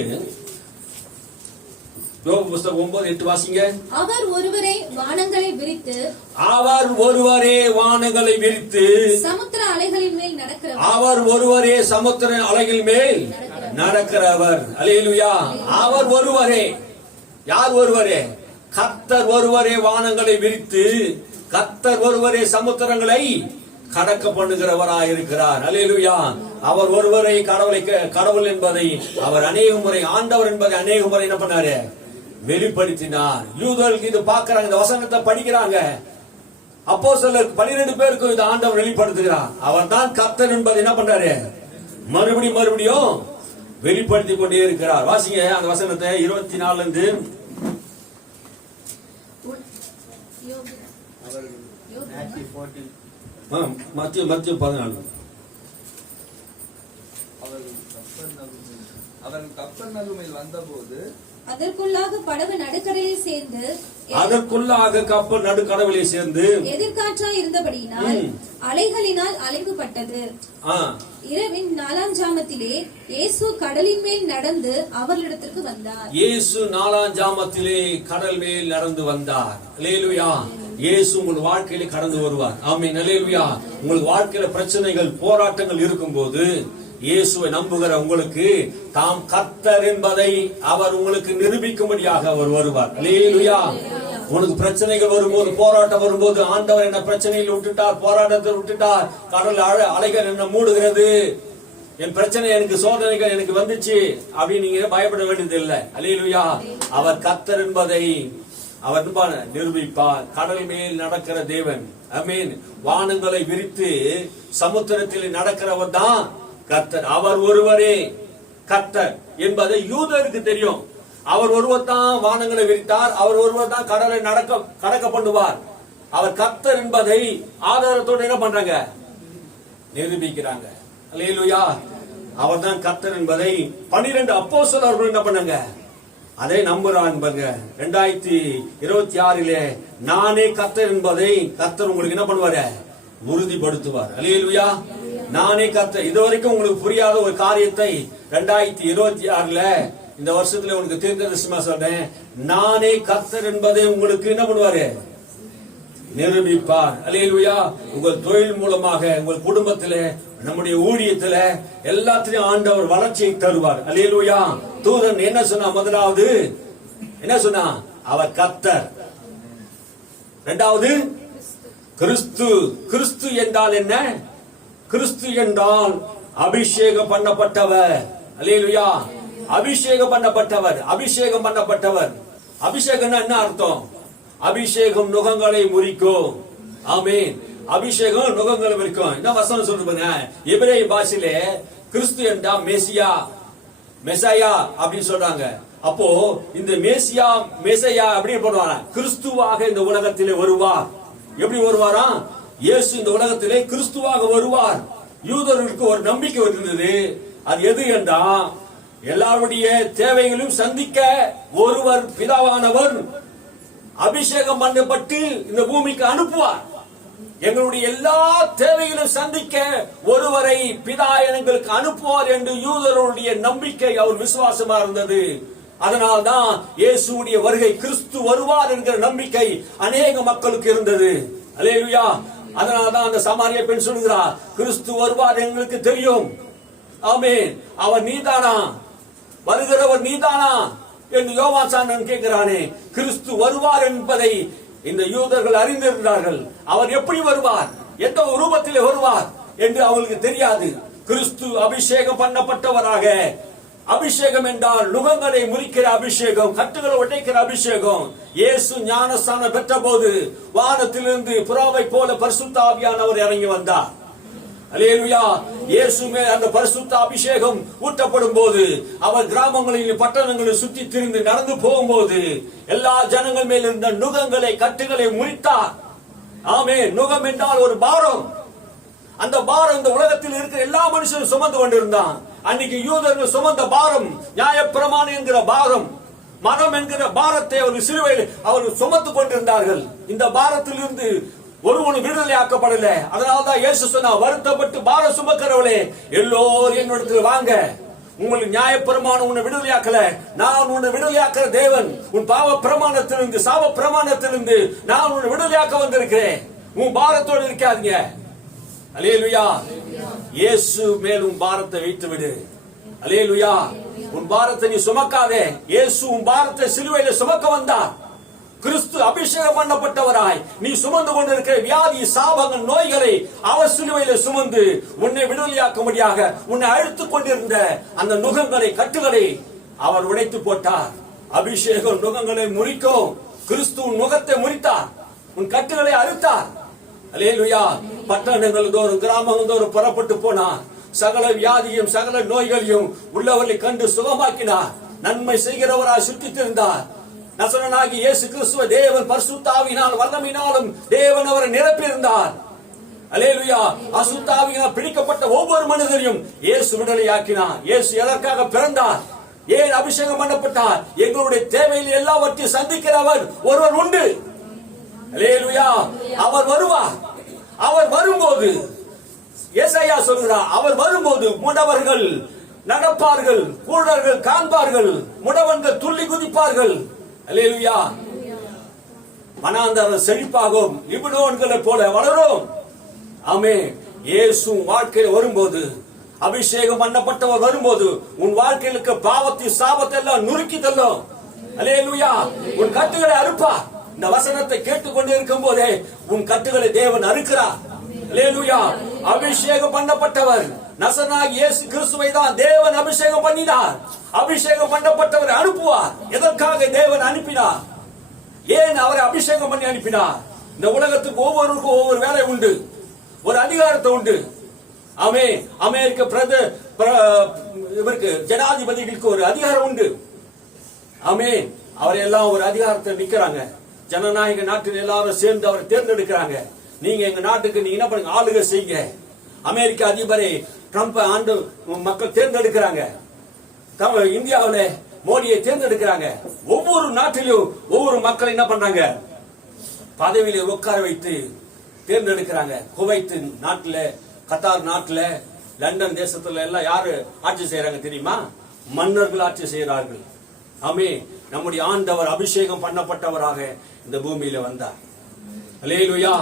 யோபு புஸ்தகம் 9:8 வாசிங்க. அவர் ஒருவரே வானங்களை விரித்து, அவர் ஒருவரே வானங்களை விரித்து, சமுத்திர அலைகளின் மேல் நடக்கிறவர். அவர் ஒருவரே சமுத்திர அலைகள் மேல் நடக்கிறவர். அல்லேலூயா. அவர் ஒருவரே. யார் ஒருவரே? கர்த்தர் ஒருவரே வானங்களை விரித்து, கர்த்தர் ஒருவரே சமுத்திரங்களை கடக்க பண்ணுகிறவராயிருக்கிறார். அல்லேலூயா. அவர் ஒருவரை கடவுள் என்பதை அவர் அநேக முறை, ஆண்டவர் என்பதை அநேக முறை என்ன பண்ணாரு? வெளிப்படுத்தினார். யூதர்களுக்கு இது பார்க்கறாங்க, இந்த வசனத்தை படிக்கிறாங்க. அப்போஸ்தலர் 12 பேருக்கு இந்த ஆண்டவர் வெளிப்படுத்துகிறார். அவர் தான் கர்த்தர் என்பதை என்ன பண்றாரு? மறுபடியும் வெளிப்படுத்திக் கொண்டே இருக்கிறார். வாசிங்க அந்த வசனத்தை 24 இருந்து. மத்திய 14. அவர்கள் கப்பர்நகூமில் வந்தபோது அதற்குள்ளாக படகு நடுக்கடலில் சேர்ந்து, அதற்குள்ளாக கப்பல் நடுக்கடலிலே சேர்ந்து எதிர்காற்றாய் இருந்தபடியினால் அலைகளினால் அலைவுபட்டது. இரவின் 4ஆம் ஜாமத்திலே இயேசு கடலின் மேல் நடந்து அவர்களிடத்திற்கு வந்தார். இயேசு 4ஆம் ஜாமத்திலே கடல் மேல் நடந்து வந்தார். அல்லேலூயா. இயேசு உங்கள் வாழ்க்கையில கடந்து வருவார். ஆமென். அல்லேலூயா. உங்கள் வாழ்க்கையில பிரச்சனைகள், போராட்டங்கள் இருக்கும்போது இயேசுவை நம்புகிற உங்களுக்கு தாம் கர்த்தர் என்பதை அவர் உங்களுக்கு நிரூபிக்கும்படியாக அவர் வருவார். அல்லேலூயா. உனக்கு பிரச்சனைகள் வரும்போது, போராட்டம் வரும்போது, ஆண்டவர் என்ன பிரச்சனையில் விட்டுட்டார், போராட்டத்தில் விட்டுட்டார், கடல் அலைகள் என்ன மூடுகிறது, என் பிரச்சனை, எனக்கு சோதனைகள் எனக்கு வந்துச்சு அப்படின்னு நீங்க பயப்பட வேண்டியது இல்லை. அல்லேலூயா. அவர் கர்த்தர் என்பதை அவர் நிரூபிப்பார். கடல் மேல் நடக்கிற தேவன். ஆமென். வானங்களை விரித்து சமுத்திரத்தில் நடக்கிறவர் தான் கர்த்தர். அவர் ஒருவரே கர்த்தர் என்பதை யூதருக்கு தெரியும். அவர் ஒருவர் தான் வானங்களை விரித்தார், அவர் ஒருவர் தான் கடலை கடக்க பண்ணுவார். அவர் கர்த்தர் என்பதை ஆதாரத்தோடு என்ன பண்றாங்க? நிரூபிக்கிறாங்க. அல்லேலூயா. அவர் தான் கர்த்தர் என்பதை 12 அப்போஸ்தலர்கள் என்ன பண்ணாங்க? அதை நம்புறாங்க. 2026 நானே கர்த்தர் என்பதை கர்த்தர் உங்களுக்கு என்ன பண்ணுவாரு? உறுதிப்படுத்துவார். அல்லேலூயா. நானே கர்த்தர். இதுவரைக்கும் உங்களுக்கு புரியாத ஒரு காரியத்தை 2026 இந்த வருஷத்துல உங்களுக்கு தீர்க்கதரிசனமா சொல்றேன். நானே கர்த்தர் என்பதை உங்களுக்கு என்ன பண்ணுவாரு? நிரூபிப்பார். அல்லேலூயா. உங்கள் தொழில் மூலமாக, உங்கள் குடும்பத்திலே, நம்முடைய ஊழியத்துல எல்லாத்திலையும் ஆண்டவர் வளர்ச்சியை தருவார். அல்லேலூயா. தூதன் என்ன சொன்னா? முதலாவது என்ன சொன்னா? அவர் கர்த்தர். இரண்டாவது கிறிஸ்து. கிறிஸ்து என்றால் என்ன? கிறிஸ்து என்றால் அபிஷேகம் பண்ணப்பட்டவர். அல்லேலூயா. அபிஷேகம் பண்ணப்பட்டவர். அபிஷேகம் பண்ணப்பட்டவர். அபிஷேகம் என்ன அர்த்தம்? அபிஷேகம் நுகங்களை முறிக்கும். ஆமென். அபிஷேகம் நுகங்களை முறிக்கும். என்ன வசனம் சொல்லுங்க? எபிரேய பாஷையிலே கிறிஸ்து என்றா மெசியா, மெசாயா அப்படின்னு சொல்றாங்க. அப்போ இந்த மெசையா அப்படி போடுவாங்க. கிறிஸ்துவாக இந்த உலகத்திலே வருவார். எப்படி வருவாரா? இயேசு இந்த உலகத்திலே கிறிஸ்துவாக வருவார். யூதர்களுக்கு ஒரு நம்பிக்கை இருந்தது. அது எது என்றா, எல்லாருடைய தேவைகளையும் சந்திக்க ஒருவர் பிதாவானவர் அபிஷேகம் பண்ணப்பட்டு இந்த பூமிக்கு அனுப்புவார். எங்களுடைய எல்லா தேவைகளையும் சந்திக்க ஒருவரை பிதா எங்களுக்கு அனுப்புவார் என்று யூதர்களுடைய நம்பிக்கை, அவர் விசுவாசமா இருந்தது. அதனால்தான் இயேசுடைய வருகை, கிறிஸ்து வருவார் என்கிற நம்பிக்கை அநேக மக்களுக்கு இருந்தது. அல்லேலூயா. அதனால்தான் அந்த சமாரிய பெண் சொல்கிறார், கிறிஸ்து வருவார் எங்களுக்கு தெரியும். ஆமென். அவர் நீதானா? வருகிறவர் நீதானா என்று யோவான் சாணன் கேட்கிறானே. கிறிஸ்து வருவார் என்பதை இந்த யூதர்கள் அறிந்திருந்தார்கள். அவர் எப்படி வருவார், எந்த ரூபத்திலே வருவார் என்று அவங்களுக்கு தெரியாது. கிறிஸ்து அபிஷேகம் பண்ணப்பட்டவராக அபிஷேகம் என்றால் நுகங்களை முறிக்கிற அபிஷேகம், கட்டுகளை உடைக்கிற அபிஷேகம். இயேசு ஞானஸ்தானம் பெற்ற போது வானத்திலிருந்து புறாவை போல பரிசுத்த ஆவியானவர் இறங்கி வந்தார். அல்லேலூயா. இயேசு மேல் அந்த பரிசுத்த அபிஷேகம் ஊற்றப்படும் போது அவர் கிராமங்களில் பட்டணங்களில் சுற்றி திரிந்து நடந்து போகும்போது எல்லா ஜனங்கள் மேல் இருந்த நுகங்களை கட்டுகளை முறித்தார். ஆமே. நுகம் என்றால் ஒரு பாரம். அந்த பாரம் இந்த உலகத்தில் இருக்கிற எல்லா மனுஷரும் சுமந்து கொண்டிருந்தான். அன்னைக்கு யூதர்கள் சுமந்த பாரம் நியாயப்பிரமாணம் என்கிற பாரம், மனம் என்கிற பாரத்தை அவர் சிலுவையில் அவர் சுமந்து கொண்டிருந்தார்கள். இந்த பாரத்திலிருந்து ஒருவனும் விடுதலை ஆக்கப்படல. அதனால்தான் இயேசு சொன்னார், வருத்தப்பட்டு பாரம் சுமக்கிறவளே எல்லோரும் என்னிடத்தில் வாங்க. உங்களுக்கு நியாயப்பிரமாணம் உன்னை விடுதலையாக்கல, நான் உன்னை விடுதலையாக்குற தேவன். உன் பாவ பிரமாணத்திலிருந்து சாப பிரமாணத்திலிருந்து நான் உன்னை விடுதலையாக்க வந்திருக்கிறேன். உன் பாரத்தோடு இருக்காதீங்க. அல்லேலூயா. இயேசு மேல் உன் பாரத்தை வைத்து விடு. அல்லேலூயா. உன் பாரத்தை நீ சுமக்காதே. இயேசு உன் பாரத்தை சிலுவையில சுமக்க வந்தார். கிறிஸ்து அபிஷேகம் பண்ணப்பட்டவராய் நீ சுமந்து கொண்டிருக்கிற வியாதி சாபங்கள் நோய்களை அவர் சிலுவையில சுமந்து உன்னை விடுதலையாக்கும்படியாக உன்னை அழுத்துக் கொண்டிருந்த அந்த நுகங்களை கட்டுகளை அவர் உடைத்து போட்டார். அபிஷேகம் நுகங்களை முறிக்கும். கிறிஸ்து உன் நுகத்தை முறித்தார், உன் கட்டுகளை அறுத்தார். அல்லேலூயா. பட்டணங்கள் தோறும் கிராமங்கள் தோறும் புறப்பட்டு போனார். சகல வியாதியும் சகல நோய்களையும் உள்ளவர்களை கண்டு சுகமாக்கினார். நன்மை செய்கிறவராய் சுற்றித் திருந்தார். நசரனாகி இயேசு கிறிஸ்துவ தேவன் பரிசுத்த ஆவியினால் வல்லமையினாலும் தேவன் அவரை நிரப்பியிருந்தார். அல்லேலூயா. அசுத்த ஆவியினால் பிடிக்கப்பட்ட ஒவ்வொரு மனிதரையும் இயேசு விடுதலையாக்கினார். இயேசு எதற்காக பிறந்தார்? ஏன் அபிஷேகம் பண்ணப்பட்டார்? எங்களுடைய தேவையில் எல்லாவற்றையும் சந்திக்கிறவர் ஒருவர் உண்டு. அல்லேலூயா. அவர் வருவார். அவர் வரும்போது ஏசாயா சொல்கிறார், அவர் வரும்போது முடவர்கள் நடப்பார்கள், குருடர்கள் காண்பார்கள், முடவன்கள் துள்ளி குதிப்பார்கள். அல்லேலூயா. வனாந்தரம் செழிப்பாகும், லிபனோன்களை போல வளரும். ஆமே. இயேசு வாழ்க்கையில் வரும்போது, அபிஷேகம் பண்ணப்பட்டவர் வரும்போது உன் வாழ்க்கையில் இருக்க பாவத்தை சாபத்தை எல்லாம் நுறுக்கி தள்ளும். அல்லேலூயா. உன் கட்டுகளை அறுப்பார். இந்த வசனத்தை கேட்டுக்கொண்டு இருக்கும் போதே உன் கட்டுகளை தேவன் அறுக்கிறார். அல்லேலூயா. அபிஷேகம் பண்ணப்பட்டவர் நசரனாகிய இயேசு கிறிஸ்துவை தான் தேவன் அபிஷேகம் பண்ணினார். அபிஷேகம் பண்ணப்பட்டவர் அனுப்புவார். எதற்காக தேவன் அனுப்பினார்? ஏன் அவரை அபிஷேகம் பண்ணி அனுப்பினார்? இந்த உலகத்துக்கு ஒவ்வொருவருக்கும் ஒவ்வொரு வேலை உண்டு, ஒரு அதிகாரத்தை உண்டு. ஆமே. அமெரிக்க இவருக்கு ஜனாதிபதிகளுக்கு ஒரு அதிகாரம் உண்டு. ஆமே. அவரெல்லாம் ஒரு அதிகாரத்தை நிக்கிறாங்க. ஜனநாயக நாட்டில் எல்லாரும் சேர்ந்து அவரை தேர்ந்தெடுக்கிறாங்க. நீங்க எங்க நாட்டுக்கு நீங்க என்ன பண்ணுங்க, ஆளுகை செய்யுங்க. அமெரிக்க அதிபரை ட்ரம்ப் ஆண்டு மக்கள் தேர்ந்தெடுக்கிறாங்க. இந்தியாவில் மோடியை தேர்ந்தெடுக்கிறாங்க. ஒவ்வொரு நாட்டிலும் ஒவ்வொரு மக்கள் என்ன பண்றாங்க, பதவியில உட்கார வைத்து தேர்ந்தெடுக்கிறாங்க. குவைத் நாட்டுல, கத்தார் நாட்டுல, லண்டன் தேசத்துல எல்லாம் யாரு ஆட்சி செய்யறாங்க தெரியுமா? மன்னர்கள் ஆட்சி செய்கிறார்கள். ஆமே. நம்முடைய ஆண்டவர் அபிஷேகம் பண்ணப்பட்டவராக இந்த பூமியில வந்தார். அல்லேலூயா.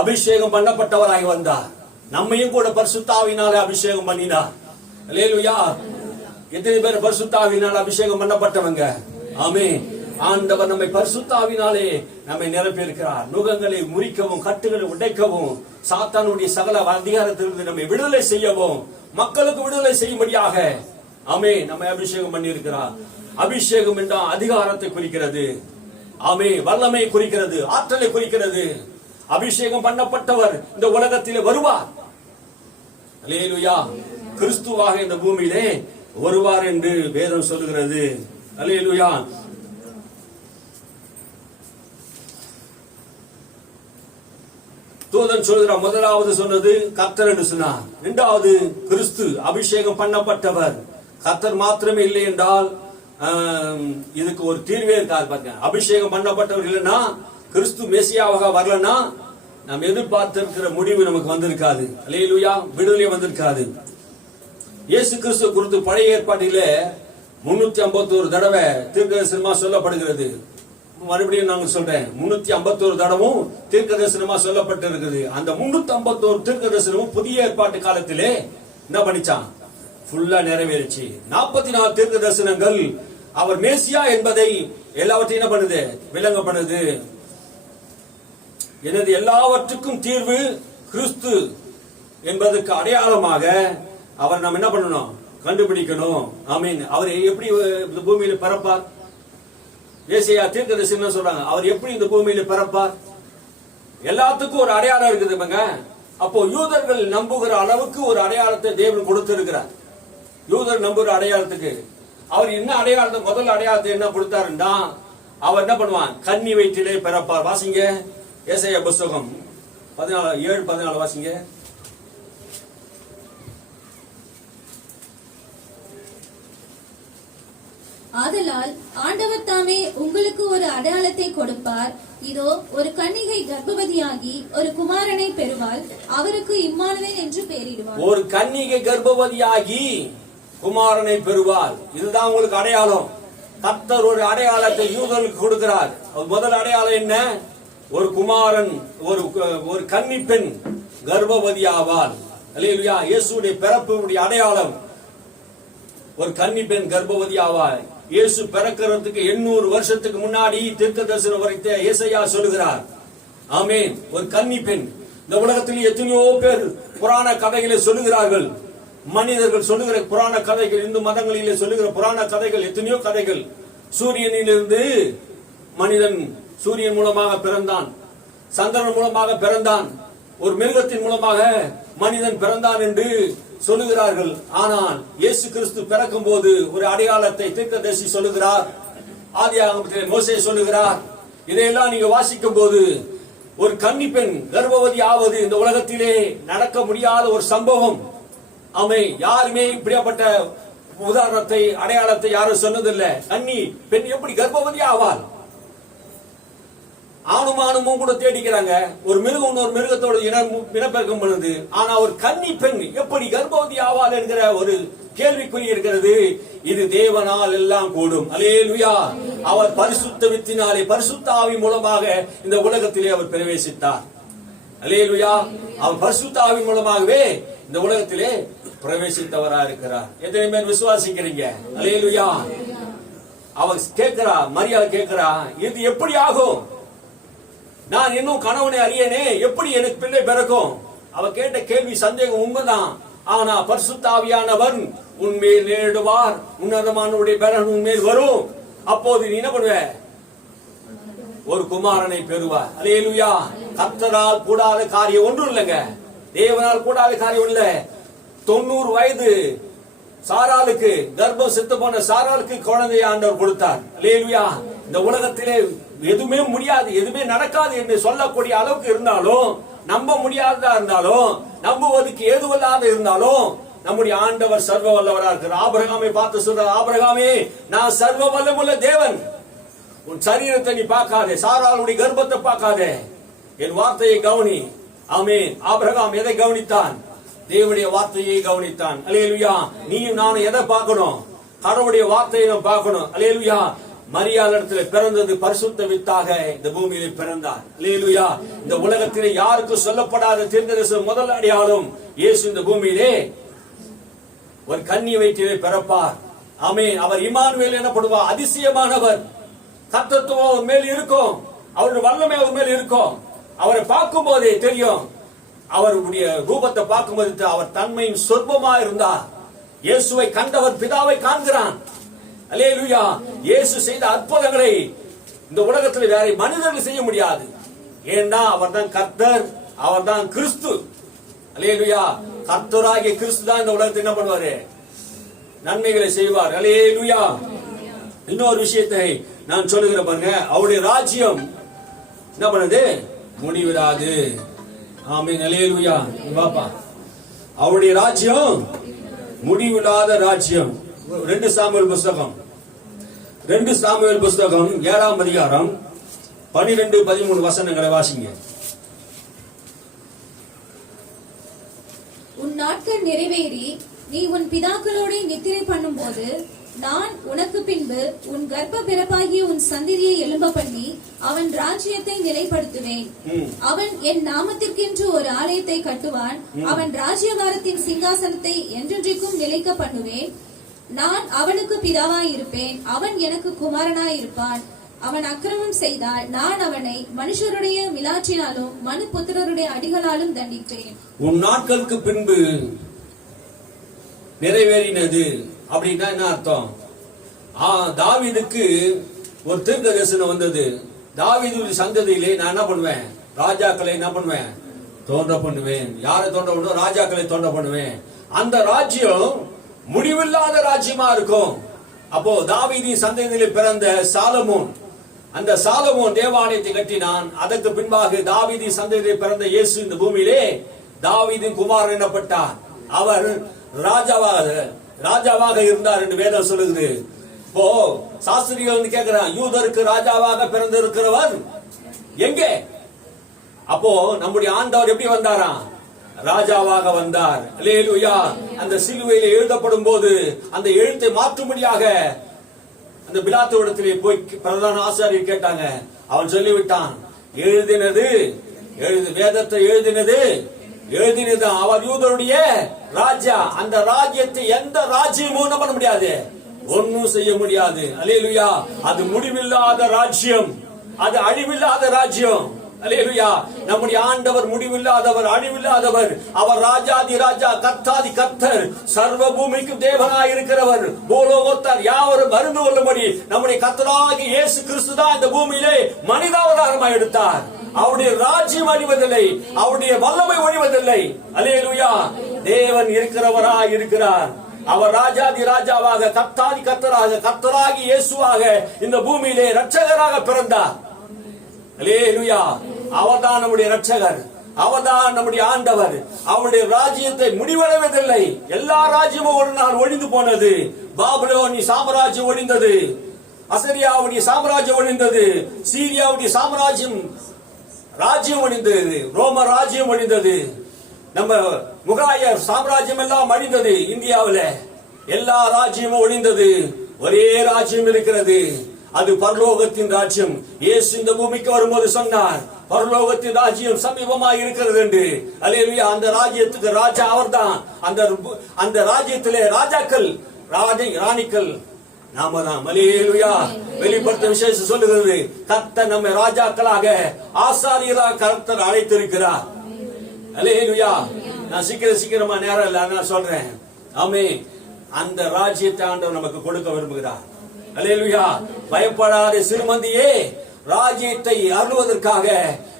அபிஷேகம் பண்ணப்பட்டவராக வந்தார். நம்மையும் கூட பரிசுத்த ஆவியினாலே அபிஷேகம் பண்ணினார். அல்லேலூயா. எத்தனை பேர் பரிசுத்த ஆவியினால அபிஷேகம் பண்ணப்பட்டவங்க? ஆமே. ஆண்டவர் நம்மை பரிசுத்த ஆவியினாலே நம்மை நிரப்பி இருக்கிறார். நுகங்களை முறிக்கவும் கட்டுகளை உடைக்கவும் சாத்தானுடைய சகல அதிகாரத்திலிருந்து நம்மை விடுதலை செய்யவும் மக்களுக்கு விடுதலை செய்யும்படியாக ஆமே நம்மை அபிஷேகம் பண்ணி இருக்கிறார். அபிஷேகம் என்றால் அதிகாரத்தை குறிக்கிறது. ஆமே. வல்லமை குறிக்கிறது, ஆற்றலை குறிக்கிறது. அபிஷேகம் பண்ணப்பட்டவர் இந்த உலகத்திலே வருவார். அல்லேலூயா. கிறிஸ்துவாக இந்த பூமியிலே வருவார் என்று வேதம் சொல்லுகிறது. அல்லேலூயா. தூதன் சொல்கிறார், முதலாவது சொன்னது கர்த்தர் என்று சொன்னார். இரண்டாவது கிறிஸ்து அபிஷேகம் பண்ணப்பட்டவர். கர்த்தர் மாத்திரமே இல்லை என்றால் இதுக்கு ஒரு தீர்வே இருக்காது. பாருங்க, அபிஷேகம் பண்ணப்பட்டவர் இல்லைன்னா, கிறிஸ்து மேசியாவாக வரலன்னா நாம் எதிர்பார்த்திருக்கிற முடிவு நமக்கு வந்திருக்காது. அல்லேலூயா. விடுதலை வந்திருக்காது. இயேசு கிறிஸ்து குறித்து பழைய ஏற்பாட்டிலே 351 தடவை தீர்க்கதரிசனமா சொல்லப்படுகிறது. மறுபடியும் நாங்கள் சொல்றேன், 351 தடவும் தீர்க்கதரிசனமா சொல்லப்பட்டிருக்கிறது. அந்த 351 தீர்க்கதரிசனமும் புதிய ஏற்பாட்டு காலத்திலே என்ன பண்ணிச்சான்? ஃபுல்லா நிறைவேறிச்சு. 44 தீர்க்க தரிசனங்கள் அவர் மேசியா என்பதை எல்லாவற்றையும் என்ன பண்ணுது? விளங்கப்படுது. எனது எல்லாவற்றுக்கும் தீர்வு கிறிஸ்து என்பதற்கு அடையாளமாக அவர் நாம் என்ன பண்ணணும்? கண்டுபிடிக்கணும். ஆமீன். அவர் எப்படி இந்த பூமியில பிறப்பார்? ஏசாயா தீர்க்கதரிசி சொல்றாங்க, அவர் எப்படி இந்த பூமியில பிறப்பார்? எல்லாத்துக்கும் ஒரு அடையாளம் இருக்குதுங்க. அப்போ யூதர்கள் நம்புகிற அளவுக்கு ஒரு அடையாளத்தை தேவன் கொடுத்திருக்கிறார். யூதர் நம்புகிற அடையாளத்துக்கு அவர் என்ன அடையாளத்தை, முதல் அடையாளத்தை என்ன கொடுத்தாருன்னா, அவர் என்ன பண்ணுவான்? கன்னி வயிற்றிலே பிறப்பார். வாசிங்க ஏசாயா புஸ்தகம் 7:14 வாசிங்க. ஆதலால் ஆண்டவர் தாமே உங்களுக்கு ஒரு அடையாளத்தை கொடுப்பார். இதோ ஒரு கன்னிகை கர்ப்பவதியாகி ஒரு குமாரனை பெறுவாள். அவருக்கு இம்மானுவேல் என்று பெயரிடுவார். ஒரு கன்னிகை கர்ப்பவதியாகி குமாரனை பெறுவாள். இதுதான் உங்களுக்கு அடையாளம். கர்த்தர் ஒரு அடையாளத்தை யூதர்களுக்கு கொடுக்கிறார். முதல் அடையாளம் என்ன? ஒரு குமாரன், ஒரு கன்னி பெண் கர்ப்பவதி ஆவாள். அல்லேலூயா. இயேசுடைய பிறப்புடைய அடையாளம் ஒரு கன்னி பெண் கர்ப்பவதி ஆவாள். இயேசு பிறக்கிறதுக்கு 800 வருஷத்துக்கு முன்னாடி தீர்க்கதரிசனம் வரைத்த ஏசாயா சொல்லுகிறார். ஆமென். ஒரு கன்னி பெண். இந்த உலகத்தில் எத்தனையோ பேர் புராண கதைகளை சொல்லுகிறார்கள். மனிதர்கள் சொல்லுகிற புராண கதைகள், இந்து மதங்களிலே சொல்லுகிற புராண கதைகள், எத்தனையோ கதைகள். சூரியனிலிருந்து மனிதன் சூரியன் மூலமாக பிறந்தான், சந்திரன் மூலமாக பிறந்தான், ஒரு மிருகத்தின் மூலமாக மனிதன் பிறந்தான் என்று சொல்லுகிறார்கள். ஆனால் இயேசு கிறிஸ்து பிறக்கும் போது ஒரு அடையாளத்தை தீர்க்கதரிசி சொல்லுகிறார். ஆதியாகமத்திலே மோசே சொல்லுகிறார். இதையெல்லாம் நீங்க வாசிக்கும் போது ஒரு கன்னி பெண் கர்ப்பவதி ஆவது இந்த உலகத்திலே நடக்க முடியாத ஒரு சம்பவம். ஆமை. யாருமே இப்படியாப்பட்ட உதாரணத்தை, அடையாளத்தை யாரும் சொன்னதில்லை. கன்னி பெண் எப்படி கர்ப்பவதி ஆவாள்? ஆணும் ஆணுமும் கூட தேடிக்கிறாங்க. ஒரு மிருகம் இன்னொரு மிருகத்தோட இனப்பெருக்கம் பண்ணுது. ஆனா ஒரு கன்னி பெண் எப்படி கர்ப்பவதி ஆவாள் என்கிற ஒரு கேள்விக்குறி இருக்கிறது. இது தேவனால் எல்லாம் கூடும். அல்லேலூயா. அவர் பரிசுத்த வித்தினாலே, பரிசுத்த ஆவி மூலமாக இந்த உலகத்திலே அவர் பிரவேசித்தார். அல்லேலூயா. அவர் பரிசுத்த ஆவி மூலமாகவே இந்த உலகத்திலே பிரவேசித்தவரா இருக்கிறார். எத்தனை பேர் விசுவாசிக்கிறீங்க? அல்லேலூயா. அவர் கேட்கிறா, மரியாள் கேட்கிறா, இது எப்படி ஆகும்? நான் இன்னும் கணவனை அறியனே, எப்படி எனக்கு பிள்ளை பிறக்கும்? அவ கேட்ட கேள்வி சந்தேகம் உண்மைதான். ஆனா பரிசுத்த ஆவியானவர் உன்மேல் நேரிடுவார், உன்னதமானவருடைய பலன் உன்மேல் வரும். அப்போது நீ என்ன பண்ணுவ? ஒரு குமாரனை பெறுவார். அல்லேலூயா. கர்த்தரால் கூடாத காரியம் ஒன்றும் இல்லைங்க. தேவனால் கூடாத காரியம் இல்ல. 90 வயது சாராளுக்கு, கர்ப்பம் செத்து போன சாராளுக்கு குழந்தையை ஆண்டவர் கொடுத்தார். அல்லேலூயா. இந்த உலகத்திலே எதுவுமே முடியாது, எதுவுமே நடக்காது என்று சொல்லக்கூடிய அளவுக்கு இருந்தாலும், நம்ப முடியாததா இருந்தாலும், நம்புவதற்கு ஏதுவல்லாத இருந்தாலும், நம்முடைய ஆண்டவர் சர்வ வல்லவரா இருக்கிறார். ஆபிரகாமை பார்த்து சொல்றார், ஆபிரகாமே, நான் சர்வ வல்லமுள்ள தேவன். உன் சரீரத்தை நீ பார்க்காதே, சாராளுடைய கர்ப்பத்தை பார்க்காதே, என் வார்த்தையை கவனி. ஆமென். ஆபிரகாம் எதை கவனித்தான்? தேவனுடைய வார்த்தையை கவனித்தான். அல்லேலூயா. நீயும் நானும் எதை பார்க்கணும்? கடவுளுடைய வார்த்தையை நாம் பார்க்கணும். அல்லேலூயா. மரியாள் இடத்துல பிறந்தது பரிசுத்த வித்தாக இந்த பூமியிலே பிறந்தார். அல்லேலூயா. இந்த உலகத்திலே யாருக்கும் சொல்லப்படாத தீர்க்கதரிசன முதல் அடையாளம் இயேசு இந்த பூமியிலே ஒரு கன்னி வயிற்றிலே பிறப்பார். ஆமென். அவர் இம்மானுவேல் எனப்படுவார். அதிசயமானவர். கர்த்தத்துவம் அவர் மேல் இருக்கும், அவருடைய வல்லமை அவர் மேல் இருக்கும். அவரை பார்க்கும் போதே தெரியும். அவருடைய ரூபத்தை பார்க்கும்போது அவர் தன்மையின் சொற்பமா இருந்தார். இயேசுவை கண்டவர் பிதாவை காண்கிறான். அல்லேலூயா. இயேசு செய்த அற்புதங்களை இந்த உலகத்தில் வேற மனிதர்கள் செய்ய முடியாது. ஏன்னா அவர் தான் கர்த்தர், அவர் தான் கிறிஸ்து. அல்லேலூயா. கர்த்தராகிய கிறிஸ்து தான் இந்த உலகத்தை என்ன பண்ணுவாரு? நன்மைகளை செய்வார். அல்லேலூயா. இன்னொரு விஷயத்தை நான் சொல்லுகிறேன் பாருங்க. அவருடைய ராஜ்யம் என்ன பண்ணுது? முடிவிடாது. ஆமென். அல்லேலூயா. பாப்பா, அவருடைய ராஜ்யம் முடிவில்லாத ராஜ்யம். 2 சாமுவேல் புஸ்தகம் 7ஆம் அதிகாரம் 12-13 வசனங்களை வாசிங்க. உன் நாட்கள் நிறைவேறி நீ உன் பிதாக்களோடு நித்திரை பண்ணும் போது நான் உனக்கு பின்பு உன் கர்ப்ப பிறப்பாகிய உன் சந்ததியை எழும்ப பண்ணி அவன் ராஜ்யத்தை நிலைப்படுத்துவேன். அவன் என் நாமத்திற்கென்று ஒரு ஆலயத்தை கட்டுவான். அவன் ராஜ்யபாரத்தின் சிங்காசனத்தை என்றென்றைக்கும் நிலைக்க பண்ணுவேன். நான் அவனுக்கு பிதாவாய் இருப்பேன், அவன் எனக்கு குமாரனாய் இருப்பான். அவன் அக்கிரமம் செய்தால் நான் அவனை மனுஷருடைய மிலாற்றினாலும் மனுபுத்திரருடைய அடிகளாலும் தண்டித்தேன். உன் நாட்களுக்கு பின்பு நிறைவேறினது. அப்படின்னா என்ன அர்த்தம்? தாவீதுக்கு ஒரு தீர்க்க தரிசனம் வந்தது. தாவீது சந்ததியிலே நான் என்ன பண்ணுவேன்? ராஜாக்களை என்ன பண்ணுவேன்? தோன்ற பண்ணுவேன். யாரை தோன்ற பண்ணுவேன்? ராஜாக்களை தோன்ற பண்ணுவேன். அந்த ராஜ்யம் முடிவில்லாத ராஜ்யமா இருக்கும். அப்போ தாவீதின் சந்ததியிலே பிறந்த சாலமோன், அந்த சாலமோன் தேவாலயத்தை கட்டினான். அதற்கு பின்பாக தாவீதின் சந்ததியிலே பிறந்த இயேசு இந்த பூமியிலே தாவீதின் குமாரன் எனப்பட்டார். அவர் ராஜாவாக இருந்தார் என்று வேதம் சொல்லுகிறது. இப்போ சாஸ்திரிகள் வந்து கேட்கிறான், யூதருக்கு ராஜாவாக பிறந்திருக்கிறவர் எங்கே? அப்போ நம்முடைய ஆண்டவர் எப்படி வந்தாராம்? ராஜாவாக வந்தார். அல்லேலூயா. அந்த சிலுவையில எழுதப்படும் போது அந்த எழுத்தை மாற்றும்படியாக அந்த பிலாத்துவிடத்திலே போய் பிரதான ஆசாரியர் கேட்டாங்க. அவன் சொல்லிவிட்டான், எழுதினது வேதத்தை எழுதினது அவர் யூதருடைய ராஜா. அந்த ராஜ்யத்தை எந்த ராஜ்யமும் என்ன பண்ண முடியாது, ஒன்னும் செய்ய முடியாது. அல்லேலூயா. அது முடிவில்லாத ராஜ்யம், அது அழிவில்லாத ராஜ்யம். அல்லேலூயா. நம்முடைய ஆண்டவர் முடிவில்லாதவர், அழிவில்லாதவர். அவர் ராஜாதி ராஜா, கர்த்தாதி கர்த்தர், சர்வ பூமிக்கும் தேவனாய் இருக்கிறவர். பூலோகத்தார் யாவரும் அறிந்து கொள்ளும்படி நம்முடைய கர்த்தராகிய இயேசு கிறிஸ்து தான் இந்த பூமியிலே மனிதாவதாரமாய் எடுத்தார். அவருடைய ராஜ்யம் அழிவதில்லை, அவருடைய வல்லமை ஒழிவதில்லை. அல்லேலூயா. தேவன் இருக்கிறவராய் இருக்கிறார். அவர் ராஜாதி ராஜாவாக, கர்த்தாதி கர்த்தராக, கர்த்தராகி இயேசுவாக இந்த பூமியிலே இரட்சகராக பிறந்தார். அல்லேலூயா. அவர்தான் நம்முடைய இரட்சகர், அவர்தான் நம்முடைய ஆண்டவர். அவருடைய ராஜ்யத்தை முடிவடைவதில்லை. எல்லா ராஜ்யமும் ஒரு நாள் ஒழிந்து போனது. பாபிலோனிய சாம்ராஜ்யம் ஒழிந்தது, அசரியாவுடைய சாம்ராஜ்யம் ஒழிந்தது, சீரியாவுடைய ராஜ்யம் ஒழிந்தது, ரோம ராஜ்யம் ஒழிந்தது, நம்ம முகலாயர் சாம்ராஜ்யம் எல்லாம் அழிந்தது. இந்தியாவில் எல்லா ராஜ்யமும் ஒழிந்தது. ஒரே ராஜ்யம் இருக்கிறது, அது பரலோகத்தின் ராஜ்யம். இயேசு இந்த பூமிக்கு வரும்போது சொன்னார், பரலோகத்தின் ராஜ்யம் சமீபமாக இருக்கிறது என்று. அல்லேலூயா. அந்த ராஜ்யத்துக்கு ராஜா அவர்தான். அந்த ராஜ்யத்திலே ராஜாக்கள், ராணிகள் நாம தான். அல்லேலூயா. வெளிப்படுத்த விசேஷம் சொல்லுகிறது, கர்த்தர் நம்மை ராஜாக்களாக, ஆசாரியராக கர்த்தர் அழைத்திருக்கிறார். அல்லேலூயா. நான் சீக்கிரமா நேரம் இல்ல, நான் சொல்றேன். ஆமென். அந்த ராஜ்யத்தை ஆண்டவர் நமக்கு கொடுக்க விரும்புகிறார். அல்லேலூயா. பயப்படாத சிறுமந்தியே, ராஜ்யத்தை அருள்வதற்காக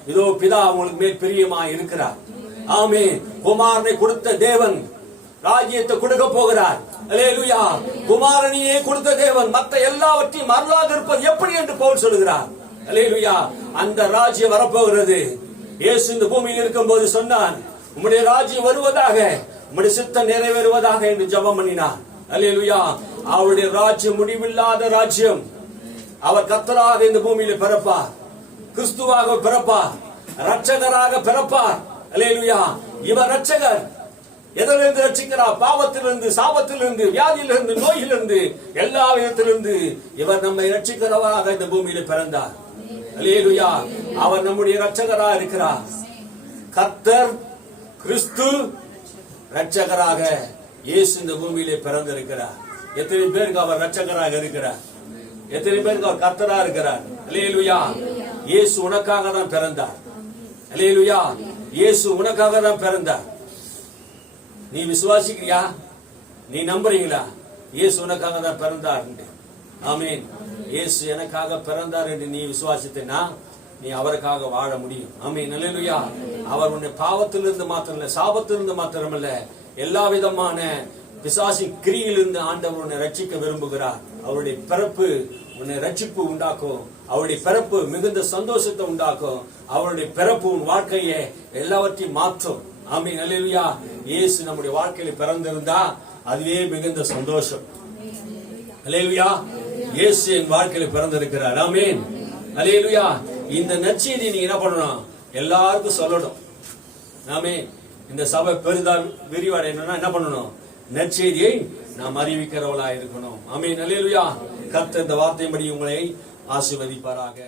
இதோ பிதா உங்களுக்கு மேல் பிரியமாய் இருக்கிறார். ஆமென். குமாரனை கொடுத்த தேவன் ராஜ்யத்தை கொடுக்க போகிறார். அல்லேலூயா. குமாரனையே கொடுத்த தேவன் மற்ற எல்லாவற்றையும் அருளாக இருப்பது எப்படி என்று பவுல் சொல்லுகிறார். அல்லேலூயா. அந்த ராஜ்யம் வரப்போகிறது. இயேசு இந்த பூமியில் இருக்கும் போது சொன்னான், உம்முடைய ராஜ்யம் வருவதாக, உம்முடைய சித்தம் நிறைவேறுவதாக என்று ஜெபம் பண்ணினார். அல்லேலூயா. அவருடைய ராஜ்யம் முடிவில்லாத ராஜ்யம். அவர் கர்த்தராக இந்த பூமியில பிறப்பார், கிறிஸ்துவாக பிறப்பார், இரட்சகராக பிறப்பார். அல்லேலூயா. இவர் இரட்சகர். எதிலிருந்து ரட்சிக்கிறார்? பாவத்திலிருந்து, சாபத்திலிருந்து, வியாதியிலிருந்து, நோயிலிருந்து, எல்லா விதத்திலிருந்து இவர் நம்மை ரட்சிக்கிறவராக இந்த பூமியில பிறந்தார். அல்லேலூயா. அவர் நம்முடைய இரட்சகராக இருக்கிறார். கர்த்தர் கிறிஸ்து இரட்சகராக இயேசு இந்த பூமியிலே பிறந்திருக்கிறார். எத்தனை பேருக்கு அவர் இரட்சகராக இருக்கிறார்? எத்தனை பேருக்கு அவர் கர்த்தரா இருக்கிறார்? அல்லேலூயா. இயேசு உனக்காக தான் பிறந்தார். அல்லேலூயா. இயேசு உனக்காக தான் பிறந்தார். நீ விசுவாசிக்கிறியா? நீ நம்புறீங்களா? இயேசு உனக்காக தான் பிறந்தார். ஆமென். இயேசு எனக்காக பிறந்தார் என்று நீ விசுவாசித்தனா நீ அவருக்காக வாழ முடியும். ஆமென். அல்லேலூயா. அவர் உன்னை பாவத்திலிருந்து மாத்திரமல்ல, சாபத்திலிருந்து மாத்திரமல்ல, எல்லா விதமான பிசாசி கிரியிலிருந்து ஆண்டவர் உன்னை ரட்சிக்க விரும்புகிறார். அவருடைய பிறப்பு உன்னை ரட்சிப்பு உண்டாக்கும். அவருடைய பிறப்பு மிகுந்த சந்தோஷத்தை உண்டாக்கும். அவருடைய பிறப்பு உன் வாழ்க்கையை எல்லாவற்றையும் மாற்றும். ஆமென். அல்லேலூயா. இயேசு நம்முடைய வாழ்க்கையில பிறந்திருந்தா அதுவே மிகுந்த சந்தோஷம். அல்லேலூயா. இயேசு என் வாழ்க்கையில பிறந்திருக்கிறார். ஆமென். அல்லேலூயா. இந்த நற்செய்தி நீங்க என்ன பண்ணணும்? எல்லாருக்கும் சொல்லணும். ஆமென். இந்த சபை பெரிதா விரிவடையணும்னா என்ன பண்ணணும்? நற்செய்தியை நாம் அறிவிக்கிறவளா இருக்கணும். ஆமென். அல்லேலூயா. கர்த்தர் இந்த வார்த்தையின்படி உங்களை ஆசீர்வதிப்பாராக.